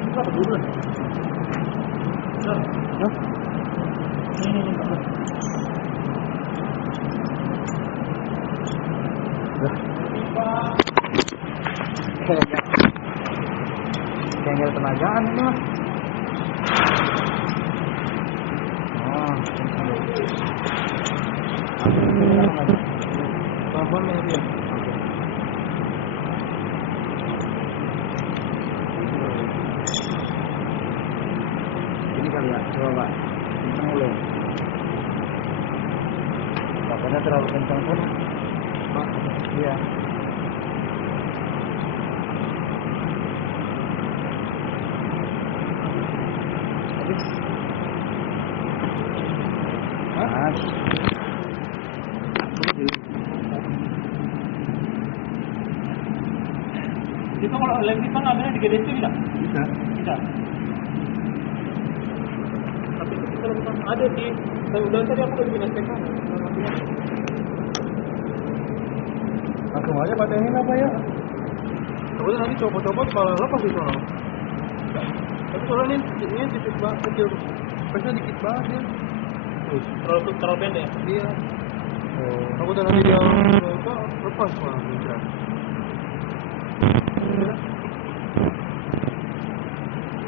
Apa dulu? Hah? Ini Kengel tenagaan ini Mas. Oh, Telepon ya dia. ini kali ya, coba Pak. Kenceng belum? Takutnya terlalu kenceng pun. Iya. Habis. Mas. Itu kalau lem pipa ngambilnya di GDC tidak? Bisa. Bisa. Tapi kalau bukan ada sih. Dan tadi aku udah bikin SPK. Langsung aja patenin apa ya? Pokoknya nanti coba-coba kalau lepas itu loh. Tapi kalau ini tipis banget kecil. Pesnya dikit banget ya. Terlalu pendek ya? Iya. Oh. Aku udah nanti dia lepas malah bisa.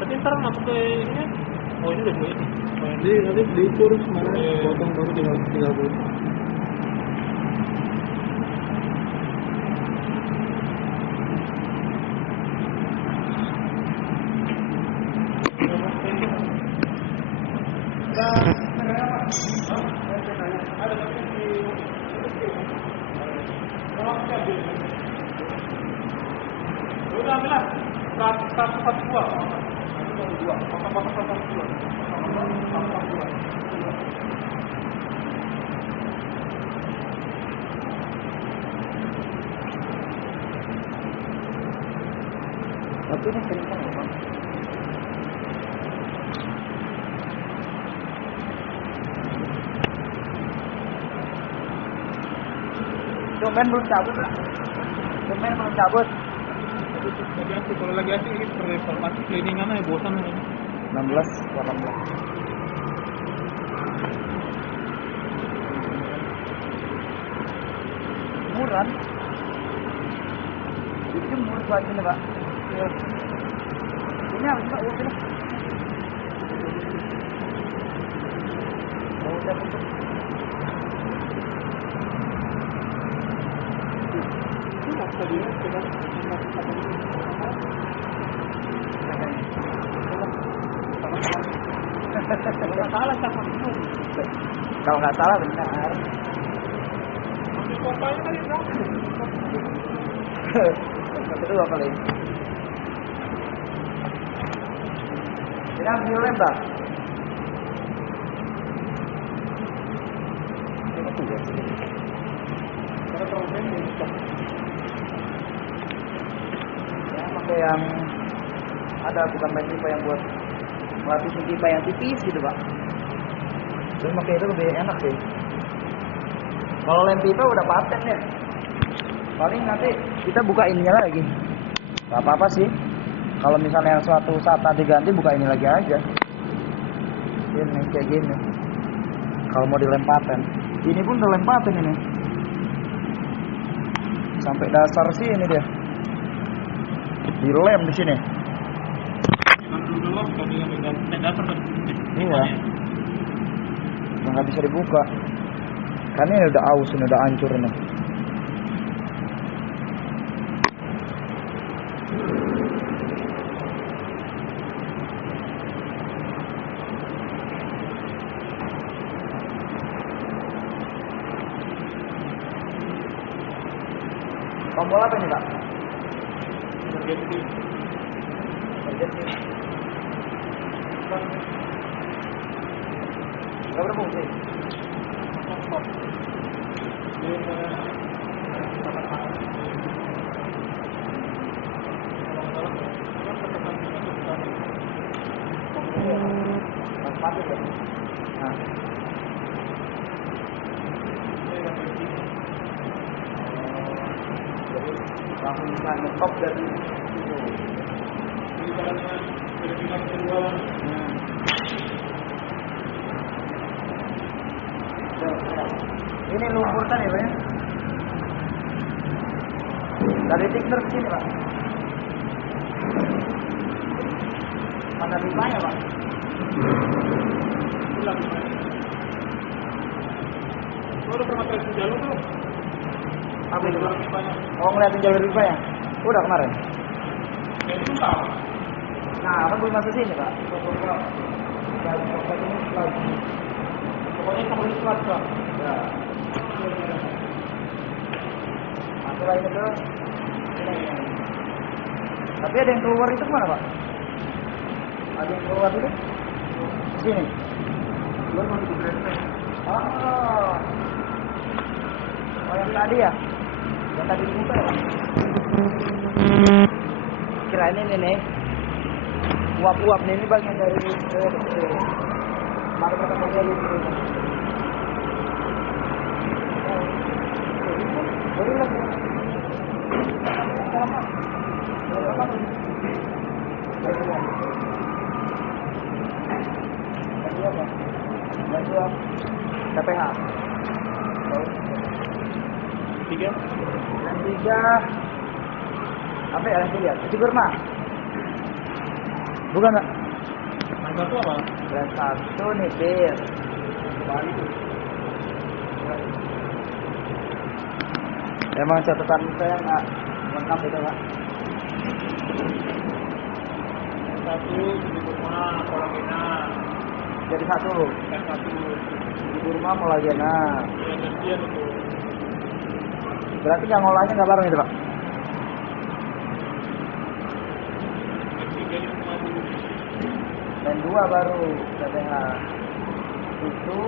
Tapi ntar masuk ke ini. Oh ini udah 2 ini. Jadi nanti diukur mana potong baru tinggal buat. Udah ambil lah. 112. Tapi ini kenceng loh Pak. Domain belum cabut Pak. Domain belum cabut. Jadi asik, kalau lagi asik ini reformasi cleaningan aja bosan aja. 16, 18. Murah. Dijemur buat ini Pak. Iya. Ini habis Pak, uang ini. Oh, udah tutup. Kalau nggak salah benar. Kedua kali. Ini ambil lem Bang. Ya pakai yang ada, bukan lem pipa yang buat melatih pipa yang tipis gitu Pak. Terus pakai itu lebih enak sih. Kalau lem pipa udah paten ya. Paling nanti kita buka ininya lagi. Gak apa-apa sih. Kalau misalnya suatu saat nanti ganti, buka ini lagi aja. Ini kayak gini. Kalau mau dilem paten. Ini pun udah lem paten ini. Sampai dasar sih ini dia. Dilem di sini. Iya. Nggak bisa dibuka. Karena ini udah aus, ini udah hancur ini. Tombol apa ini Pak? Emergency. Gak berfungsi. Mati ya? Nah. bisa ngetop dari itu. Jadi caranya verifikasi kedua. Ini lumpur tadi Pak ya? Dari tikter ke sini Pak. Mana pipanya Pak? Hilang gimana? Lo udah pernah tes jalur belum? Apa itu Pak? Banyak. Oh ngeliatin jalur pipa ya? Udah kemarin. Ya itu tahu. Nah, kan belum masuk sini Pak. Pokoknya sama ini kelas Pak. Ya. Masuk lagi ke sini. Tapi ada yang keluar itu kemana Pak? Ada yang keluar itu? Sini. Keluar masuk ke Brenteng. Oh. Oh yang tadi ya? Yang tadi dibuka ya Pak? Kirain ini nih. Uap-uap nih, ini bagian dari mari kita kerja di sini. Baru lagi. KPH. Tiga. Dan 3 apa ya yang lihat? Itu Burma. Bukan Pak. Yang satu apa? Dan 1 nih Bir. Bali tuh. Emang catatan saya nggak lengkap itu Pak. Yang satu di rumah Polagena. Jadi 1 Yang satu di Burma Molagena. yang gantian itu. Berarti yang ngolahnya nggak bareng itu Pak. Yang tiga ini cuma dulu. Dan 2 baru KPH. Itu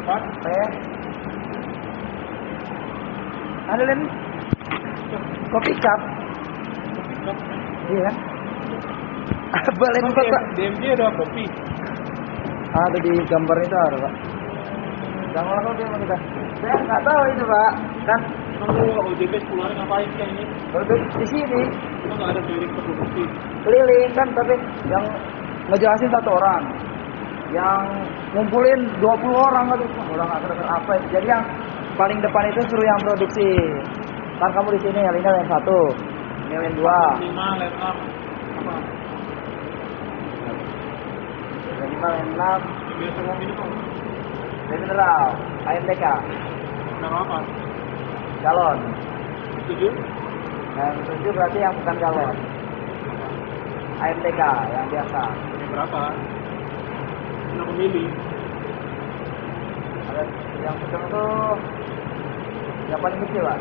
Empat. teh. Ada lem kopi cup. Tiga. Iya. Apa lem Emang Pak? DMG ada kopi. Ada di gambar itu ada Pak. Yang ngolah kopi sama kita. Saya nggak tahu itu Pak. Kan Kamu OJT keluarin ngapain kan ini? produk di sini Kita nggak ada keliling ke produksi. keliling kan, tapi yang ngejelasin 1 orang, yang ngumpulin 20 orang aduh udah nggak kedenger apa itu. Jadi yang paling depan itu suruh yang produksi. Kan kamu di sini yang ini yang 1, ini yang 2, 5, lab 6. Apa? yang 5, yang 6, Biasa ngomong ini kok. dan mineral, AMDK, Nama apa? galon. 7. Yang 7 berarti yang bukan galon. AMDK yang biasa. Ini berapa? Berapa mili? Ada yang sedang tuh yang paling kecil Pak.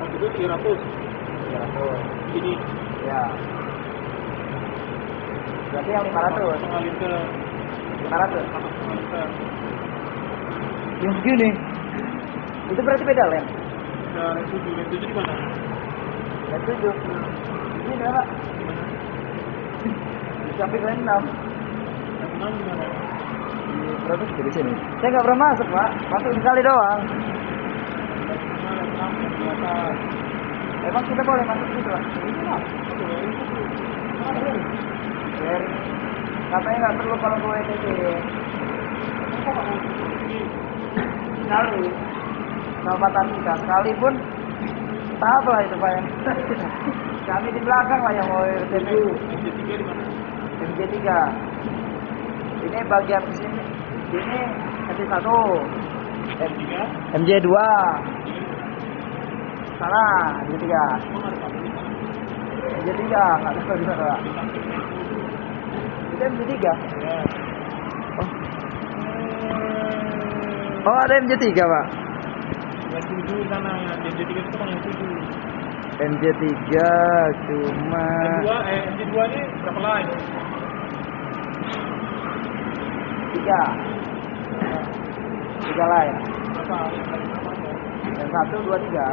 Waktu itu 300. 300. Ini Ya. Berarti yang 500. setengah liter. 500. Sama setengah liter. Yang segini. Itu berarti beda lem. Dan lem 7. Lem 7 di mana? Lem 7. Ini berapa? Di mana? Di samping lem 6. Lem 6 di mana? Di produksi di sini. Saya nggak pernah masuk Pak. Masuk sekali doang. Lem 5, lem 6 di atas. Emang kita boleh masuk situ Pak? Ini lah. Satu lem 1. Mana lem? Dari katanya nggak perlu kalau gue ETC. Kenapa nggak mau produksi? Sekali. Sama kita sekalipun tahap lah itu Pak ya. Kami di belakang lah yang mau ETC. MJ3 di mana? MJ3. Ini bagian sini. Ini MJ1. MJ3? MJ2. Salah, MJ3. Emang ada satu di sana? MJ3 nggak bisa bisa Pak. Di sampingnya itu. Itu MJ3. Ya. Oh. Oh ada MJ3 Pak. Yang 7 di sana. Yang MJ3 itu kan yang 7. MJ3 cuma MJ2 ini berapa line? 3. 3 lain. Berapa? Yang 1, 2, 3.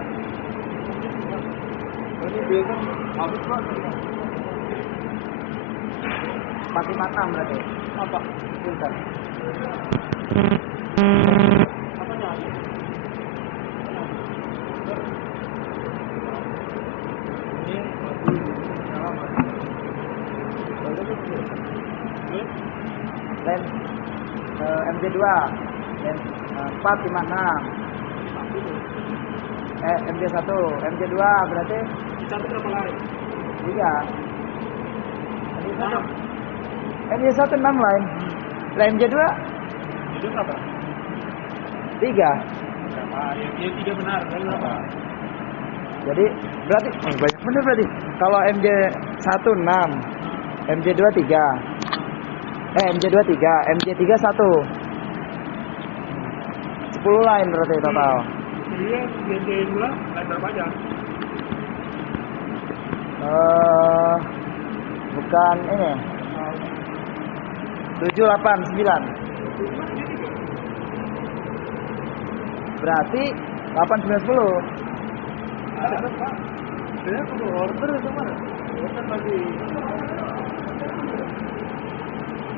Ini biasa habis Pak. 456 berarti. Apa? Pintar. Apanya? lem MJ2 lem 456 MJ1 MJ2 berarti Satu berapa line? 3 MJ1 6 line lah MJ2 Itu berapa? 3 Berapa? Yang 3 benar, dari berapa? jadi berarti banyak bener berarti kalau MJ1 6 MJ2 3 MJ2 3 MJ3 1 10 line berarti total. Jadi yang 2 line berapa aja? Bukan ini 7 8 9 berarti 8 9 10 Ada Pak. Saya perlu order itu mana? Kan masih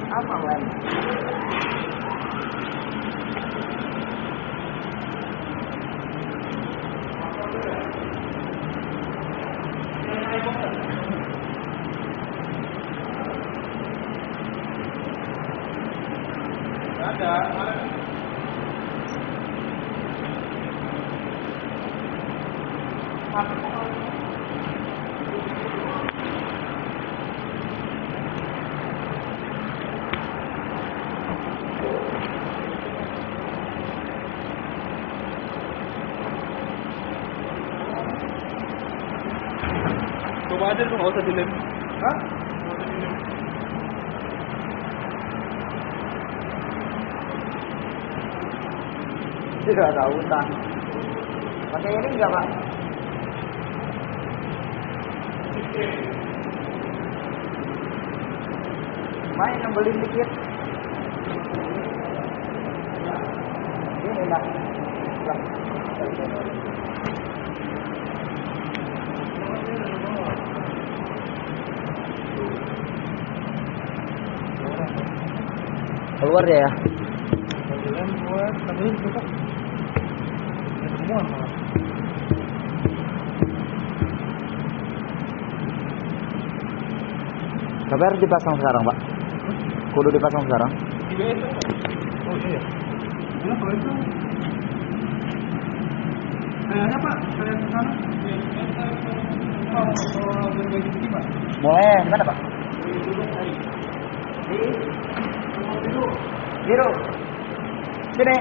apa line ada. Coba aja tuh nggak usah dilem. Hah? Nggak usah dilem. Tidak ada utang. Pakai ini enggak, Pak? Main nambelin dikit. Ini lah. Keluar dia ya. Dilem buat tapi ini besok. Semua malah. Tapi harus dipasang sekarang, Pak. Kudu dipasang sekarang. IBS. Oh iya. Mana kalau itu? Kayaknya Pak, saya ke sana. Kalau berbagi sini Pak. Mulai mana, Pak? Biru. Sini.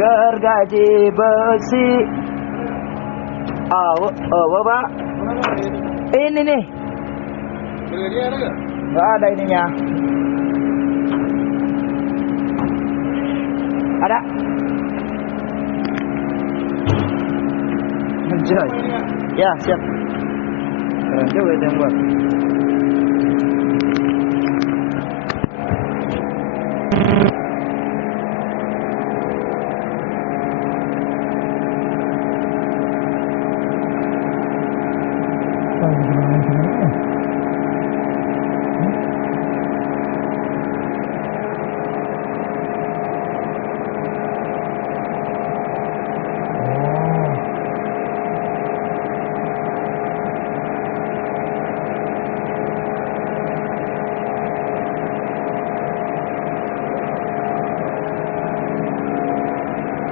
Gergaji besi. Pak. Ini nih. Bergaji ada nggak? Nggak ada ininya. Ada. Anjay. Ya, siap. Keren juga itu yang buat.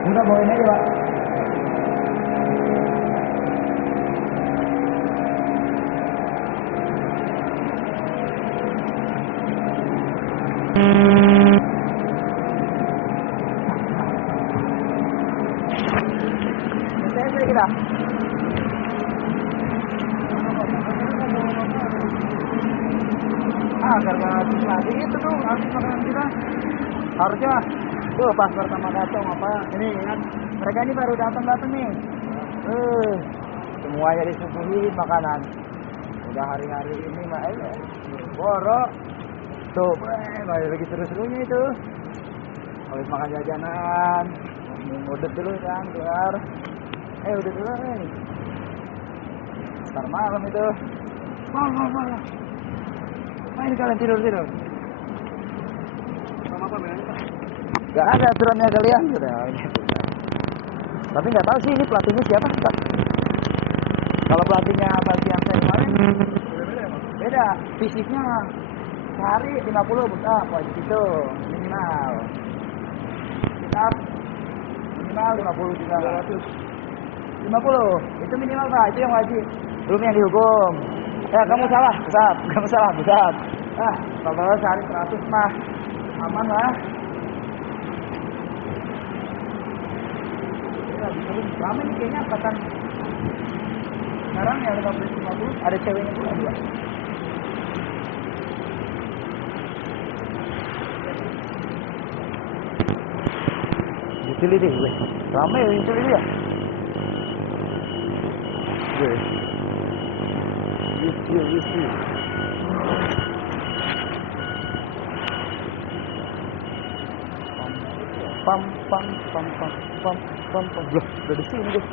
Udah bawain aja, Pak. Saya kita. Karena tadi itu tuh habis makanan kita. Harusnya tuh pas pertama datang apa ini kan mereka ini baru datang nih. Semuanya disuguhin makanan. Udah hari-hari ini mah boro. Tuh, lagi seru-serunya itu. Habis makan jajanan, udah dulu kan keluar. Udah keluar nih. Ntar malam itu. Malam. Main kalian tidur. Sama apa bedanya Pak? Gak ada aturannya kalian gitu. Tapi nggak tahu sih ini pelatihnya siapa Pak. Kalau pelatihnya Pak yang saya kemarin beda fisiknya sehari 50 buka wajib itu minimal. Kita minimal 50 juga 50 itu minimal Pak, itu yang wajib, belum yang dihukum. Ya kamu salah besar, kamu salah besar. Kalau sehari 100 mah aman lah. Lama nih kayaknya angkatan sekarang yang 50 ada ceweknya pula juga. Utility gue. Ramai ya utility ya. Gue. Yes. Pam. Loh, udah di sini deh.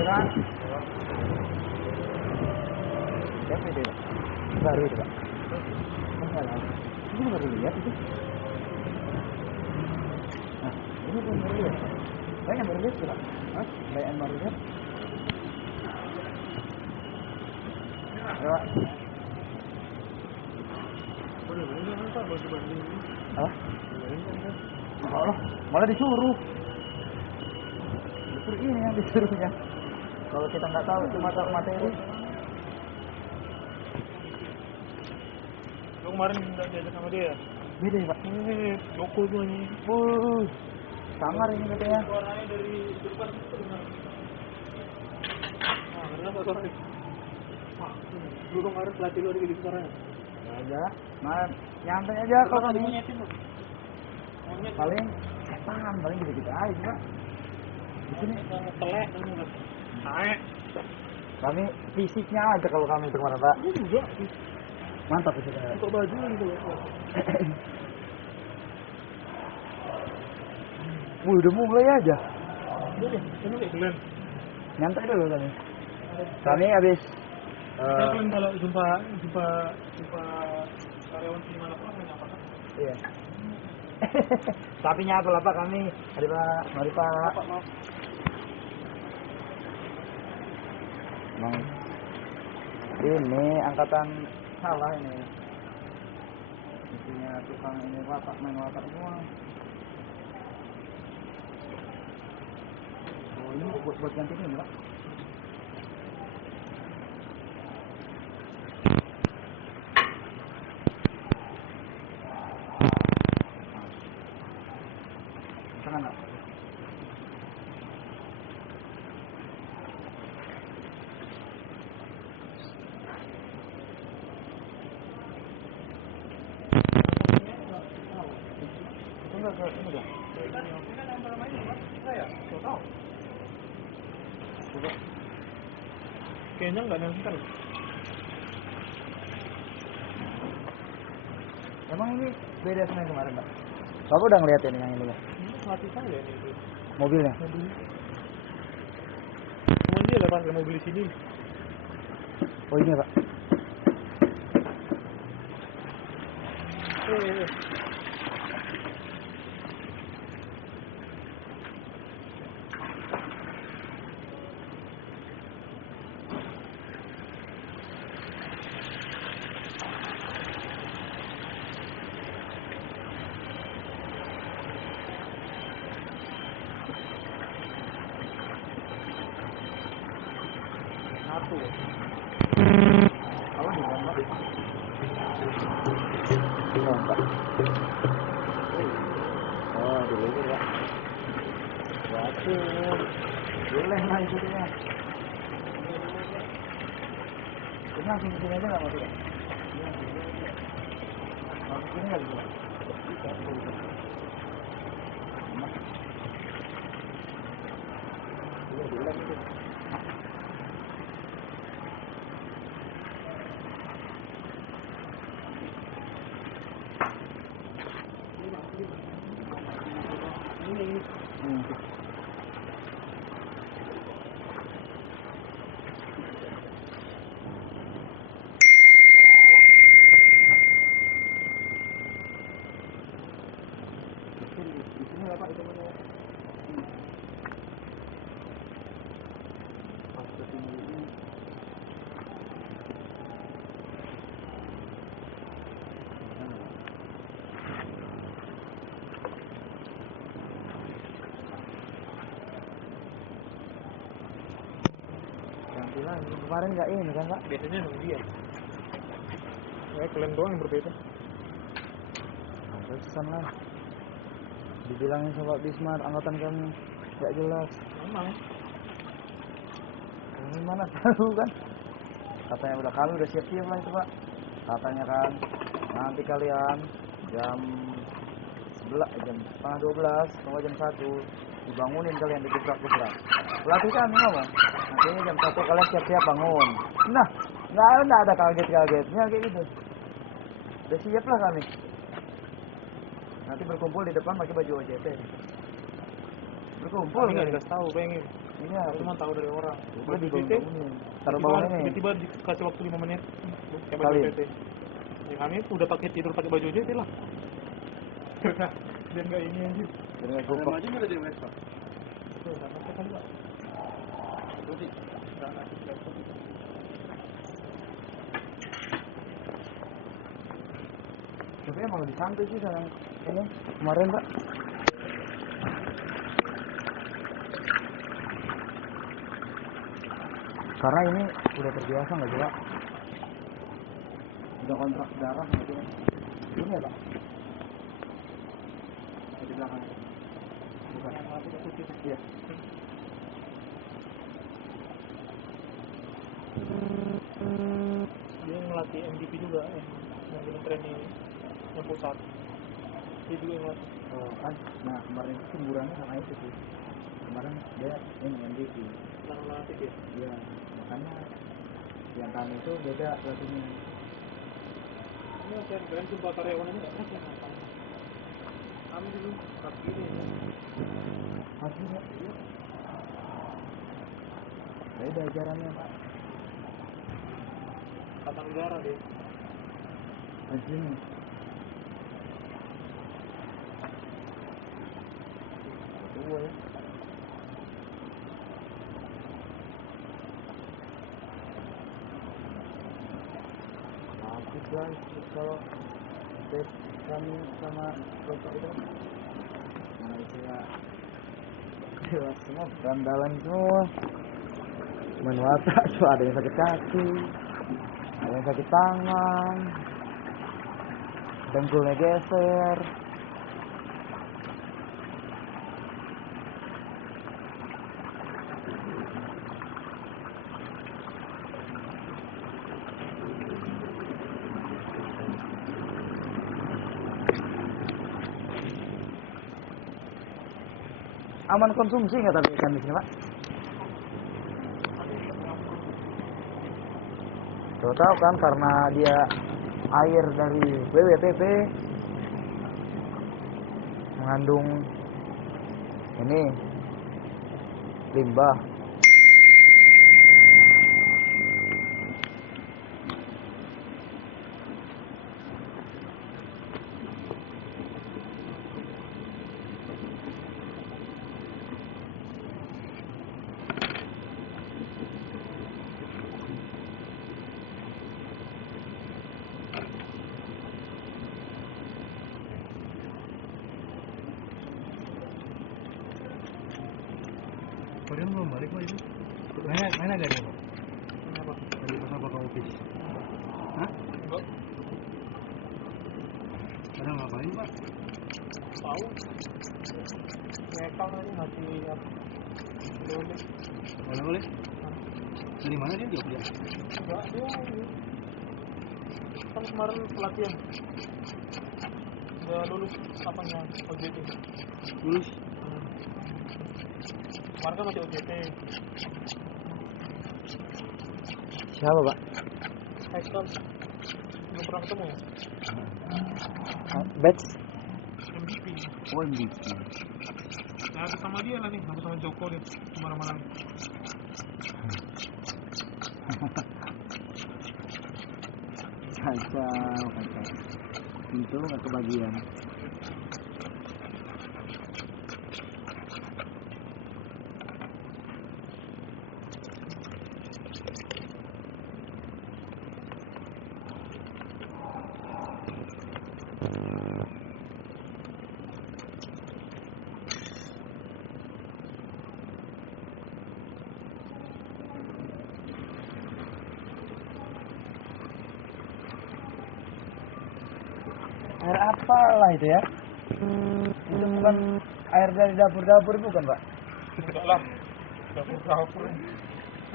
Dengan siapa itu? Baru itu Pak. Ini baru lihat itu. Nah, ini baru lihat. Banyak baru lihat Pak. Banyak baru lihat. Pak. Allah, malah disuruh. Justru ini yang disuruhnya. Kalau kita nggak tahu cuma tahu materi. Lo kemarin nggak diajak sama dia? Beda ya Pak. Joko tuh ini. Sangar ini katanya. Suaranya dari depan itu benar. Kenapa suaranya? Lu kemarin pelatih lu di suaranya? Aja, nyantai aja kalau kami. Paling setan, paling gitu-gitu aja Pak. Di sini telek kamu nggak? Naik. Kami fisiknya aja kalau kami itu kemarin Pak. Ini juga. Mantap fisiknya. Untuk baju gitu loh. Udah mulai aja. Udah deh, ini kayak kalian. Nyantai dulu kami. Kami habis. Kalian kalau jumpa karyawan di mana pun apa kan? Iya. Sapinya apa Pak kami? Mari Pak. Maaf. Emang ini angkatan salah ini. Isinya tukang ini main watak semua. Oh ini buat ganti ini Pak. Jangan Pak. Enggak. Kayaknya nggak nyantar. Emang ini beda sama yang kemarin Pak? Bapak udah ngeliat ini yang ini Pak? Ini pelatih saya nih itu. Mobilnya? Cuman dia lepas ke mobil di sini. Oh ini Pak? Iya. Satu. Kalau di gambar. Oh, dulu Pak. Satu. Boleh lah itu dia. Ini langsung kesini aja nggak mati ya? Langsung kesini nggak bisa? Iya, boleh itu. lagi. Kemarin nggak ini kan Pak? Biasanya nunggu dia. Ya kalian doang yang berbeda. Pantesan lah. Dibilangin sama Pak Bismar, angkatan kami nggak jelas. Memang. Ini mana tahu kan? Katanya udah kami udah siap-siap lah itu Pak. Katanya kan nanti kalian jam setengah 12 atau jam 1 dibangunin kalian digebrak-gebrak. Pelatih kami ngomong, nanti jam 1 kalian siap-siap bangun. Nah, nggak ada kaget-kagetnya kayak gitu. Udah siap lah kami. Nanti berkumpul di depan pakai baju OJT. Berkumpul Kami nggak kan? dikasih tahu, pengen. Iya, Aku cuma tahu dari orang. udah dibangunin. Taruh bawah ini. Tiba-tiba dikasih waktu 5 menit. Kayak Kali. baju PT. Ya kami udah pakai tidur pakai baju aja lah. Dan nggak ini anjir. Dengan Ada kupak. maju nggak di Vespa? Itu nggak pakai kali Pak. Itu sih. Nggak ngasih laptop. Tapi emang lebih santai sih yang ini kemarin Pak. Karena ini udah terbiasa nggak sih Pak? Udah kontrak darah gitu. Ini ya Pak? Di belakang. Bukan. Iya. Dia ngelatih MVP juga yang bikin training yang pusat. Dia juga yang ngelatih. Oh kan, nah kemarin itu semburannya sama itu sih. Kemarin dia ini MVP. Yang ngelatih dia. Iya, makanya yang kami itu beda pelatihnya. Ini keren sumpah karyawan ini nggak pernah ngapain. Kami dulu kaki ini. Hasilnya iya. Beda ajarannya Pak. Kata negara deh. Hasilnya. Tua ya. Habis lah kalau bed kami sama bapak itu mana itu ya jelas semua gandalan semua main watak cuma ada yang sakit kaki ada yang sakit tangan dengkulnya geser. Aman konsumsi nggak tapi ikan di sini Pak? Tuh tahu kan karena dia air dari WWPP mengandung ini limbah. Kalian belum balik Pak itu? Main agak dia Pak? Kenapa? Tadi pas apa ke office? Hah? Enggak Ada ngapain Pak? tahu. Ngekang aja ngasih apa? Boleh. Boleh? Dari mana dia jawab dia? Enggak dia ini. Kan kemarin pelatihan. Udah lulus apanya OJT. Lulus? Kemarin kan masih OJT. Siapa Pak? Haikal belum pernah ketemu ya? Batch. MVP. Oh MVP. Nah, aku sama dia lah nih, aku sama Joko deh, kemana-mana nih. Kacau. Itu nggak kebagian. Air apalah itu ya? Itu bukan air dari dapur-dapur bukan, Pak? Enggak lah. Dapur.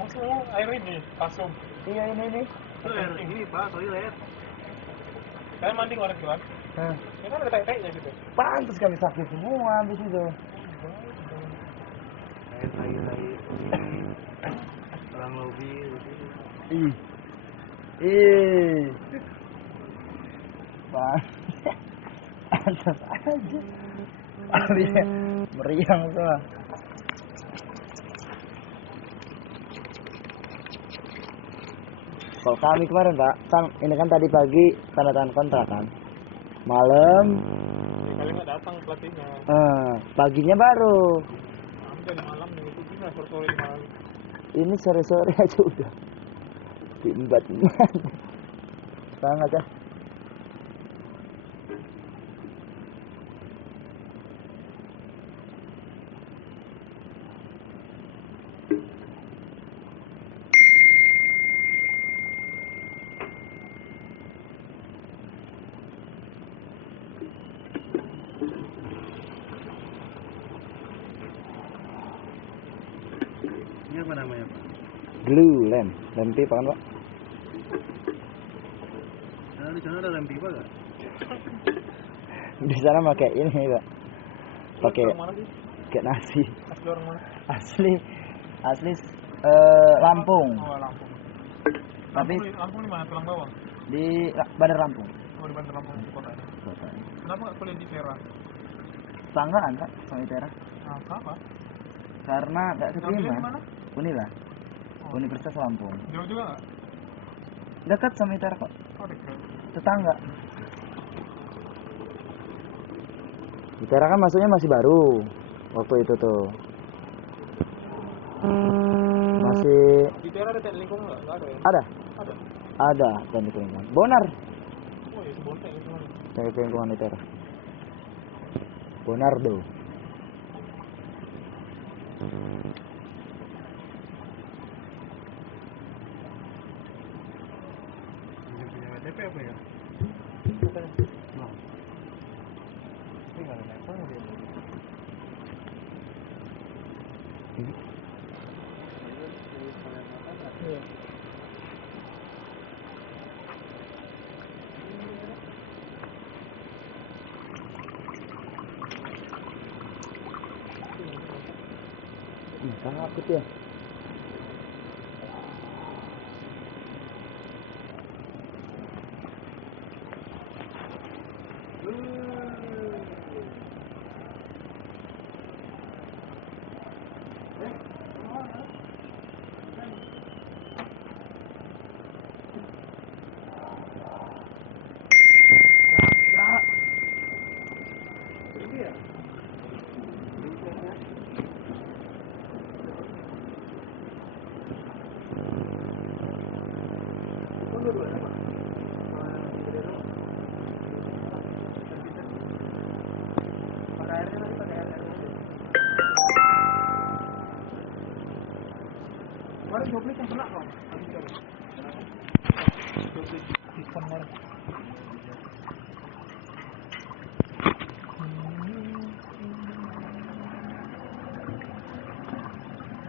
Maksudnya air ini, kasum. Iya ini. Itu air ini Pak, toilet. Saya mandi kemarin kan. Ini kan ada tai-tainya gitu. Pantas kami sakit semua habis itu. Air orang lobby gitu. Pantas aja. Dia meriang semua. Kalau kami kemarin Pak, ini kan tadi pagi tanda tangan kontrak kan. Malam, Kali nggak datang pelatihnya. paginya baru. Hampir di malam nih, itu bisa sore-sore di malam. Ini sore-sore aja udah timbat sangat ya. Ini apa namanya Pak? Glue lem pipa kan Pak? Nah, di sana ada lem pipa nggak? Di sana pakai ini Pak, pakai Orang mana sih? kayak nasi. Asli orang mana? asli Lampung, Oh, Lampung. tapi Lampung di mana? Tulang bawang. di Bandar Lampung. Oh, di Bandar Lampung kota. Kenapa nggak kuliah di Vera? Sanggaan Pak sama ITERA Nah, apa? karena nggak Ngambilnya di keterima. mana? Unila, Oh. Universitas Lampung, Jauh juga nggak? dekat sama ITERA kok, Oh, dekat. tetangga. ITERA kan masuknya masih baru waktu itu tuh, masih Di daerah ada teknik lingkungan nggak? Nggak ada ya? ada Ada. teknik lingkungan. Bonar Oh ya, sebelum teknik lingkungan. teknik lingkungan ITERA. Bonardo. Ini punya WTP apa ya? Nah. Ini nggak ada network dia. Iya. Takut ya. Kemarin Joblik yang kena kok.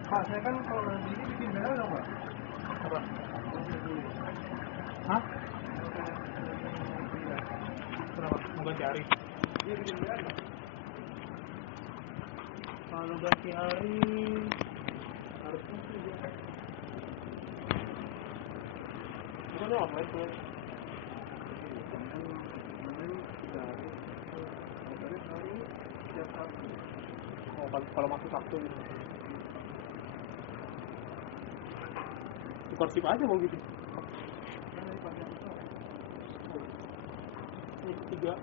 Pak, saya kan kalau nanti ini bikin beda dong, Pak? Apa? Hah? Kenapa? Mau ganti hari? Iya, bikin beda dong. Kalau ganti hari harusnya sih dia. Bukan dia offline tuh. Oh, kalau masuk Sabtu gitu. Tukar shift aja mau gitu. Ini ketiga.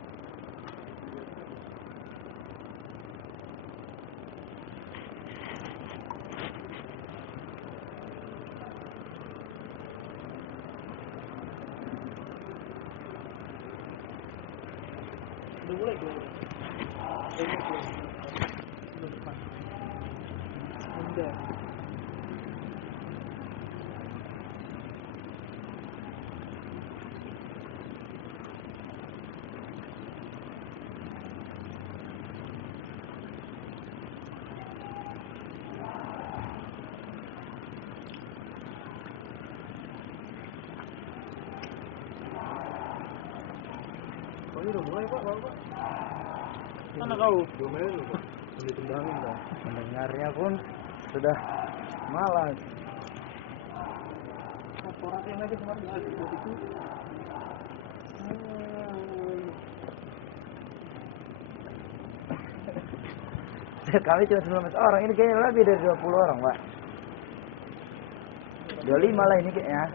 Udah mulai tuh. Udah depan. Udah. udah mulai Pak, Bapak. Mana kau? Belum aja dulu Pak. Ditendangin Pak. Mendengarnya pun sudah malas. Korporatnya aja kemarin nggak ada buat itu. Kami cuma 19 orang, ini kayaknya lebih dari 20 orang, Pak. 25 lah ini kayaknya.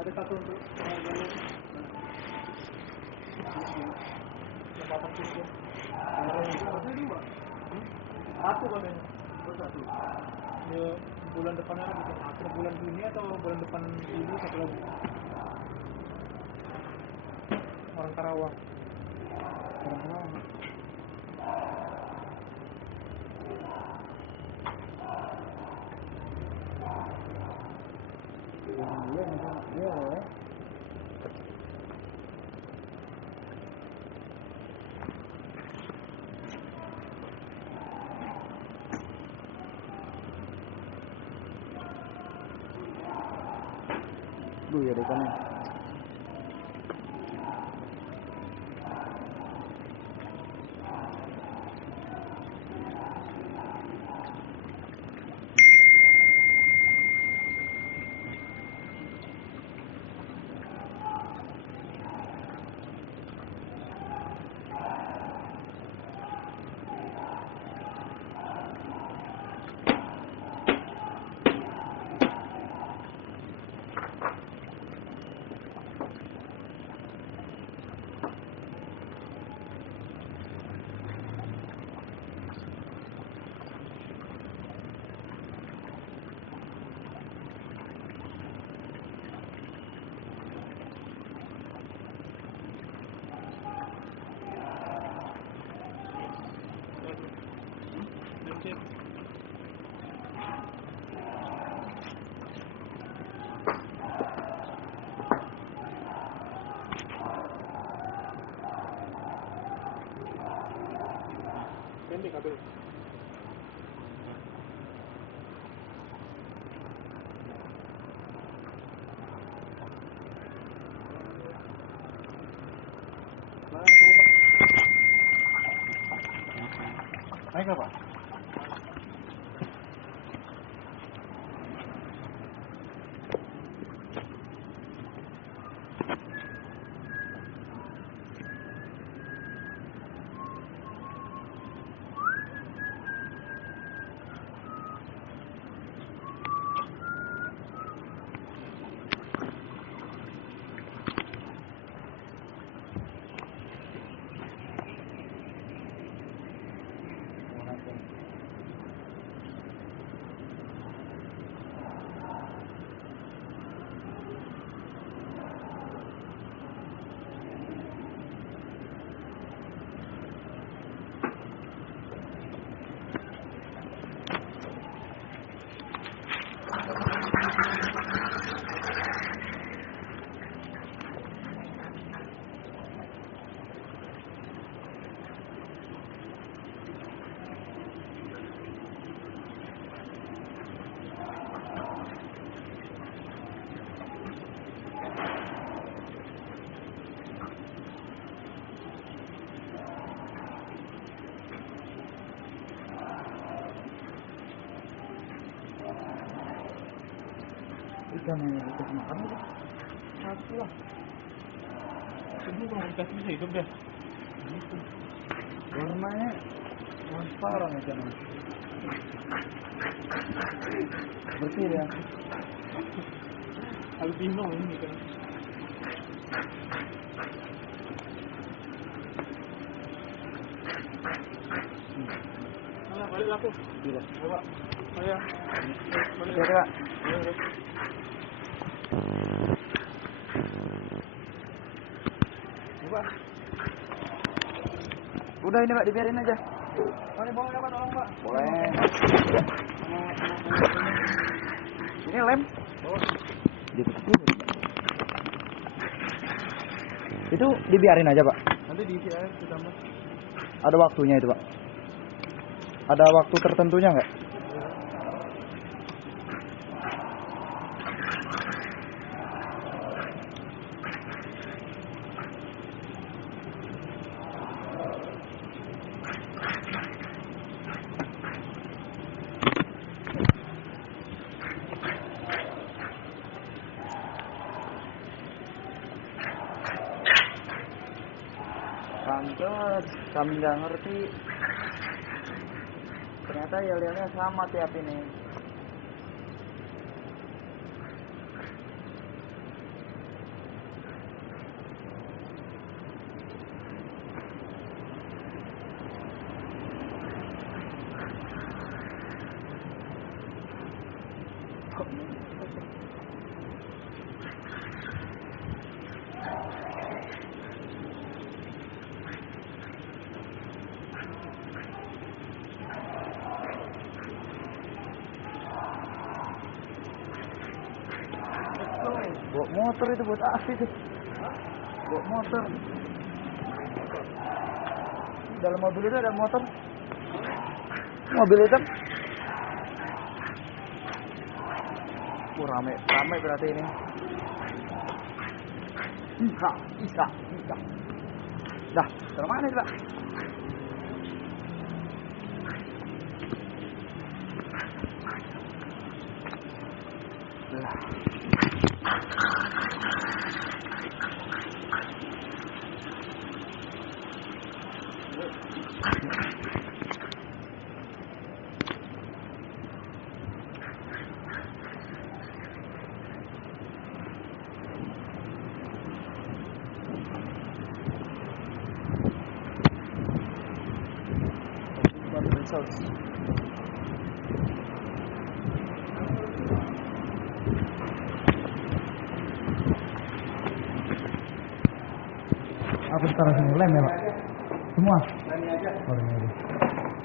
Ada satu untuk satu katanya. Satu. Ya, bulan depannya lagi akhir bulan Juni atau bulan depan Juli satu lagi. Orang Karawang. Duh ya depannya. Pendek kabel. Naik apa? Ikan yang dikasih makan itu satu lah. Itu kalau dikasih bisa hidup deh. Warnanya transparan ikannya. Bersih ya. Albino ini kan. Mana balik aku? Tidak. Coba. Oh ya. Balik. Oke, Kak. Coba. Udah ini Pak, dibiarin aja. Boleh bawa ya Pak, tolong Pak. Boleh. Ini lem. Itu dibiarin aja Pak. Nanti diisi air ditambah. Ada waktunya itu Pak. Ada waktu tertentunya nggak? Pantes, kami nggak ngerti. Ternyata yel-yelnya sama tiap ini. Bawa motor itu buat apa itu? Bawa motor. Dalam mobil itu ada motor. Mobil itu. Rame berarti ini. Bisa. Dah, ke mana sih Pak? Aku taruh sini lem ya Pak? Semua? Lem aja. Oh, ini aja.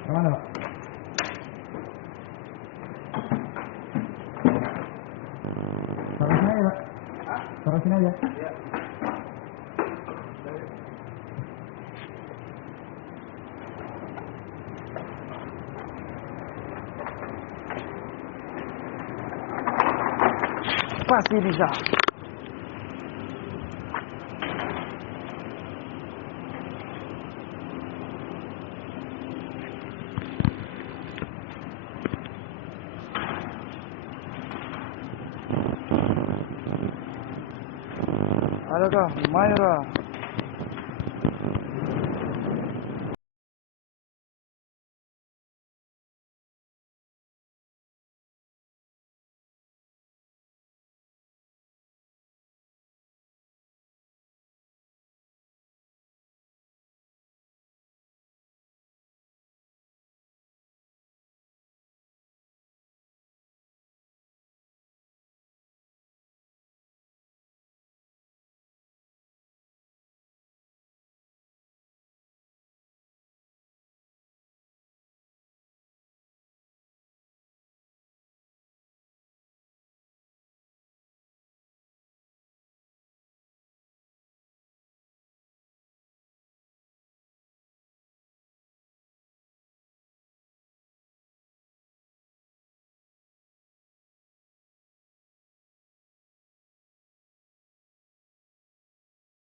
Kemana Pak? Taruh sini aja Pak? Taruh sini aja? Iya. Pasti bisa. Adakah Mayra?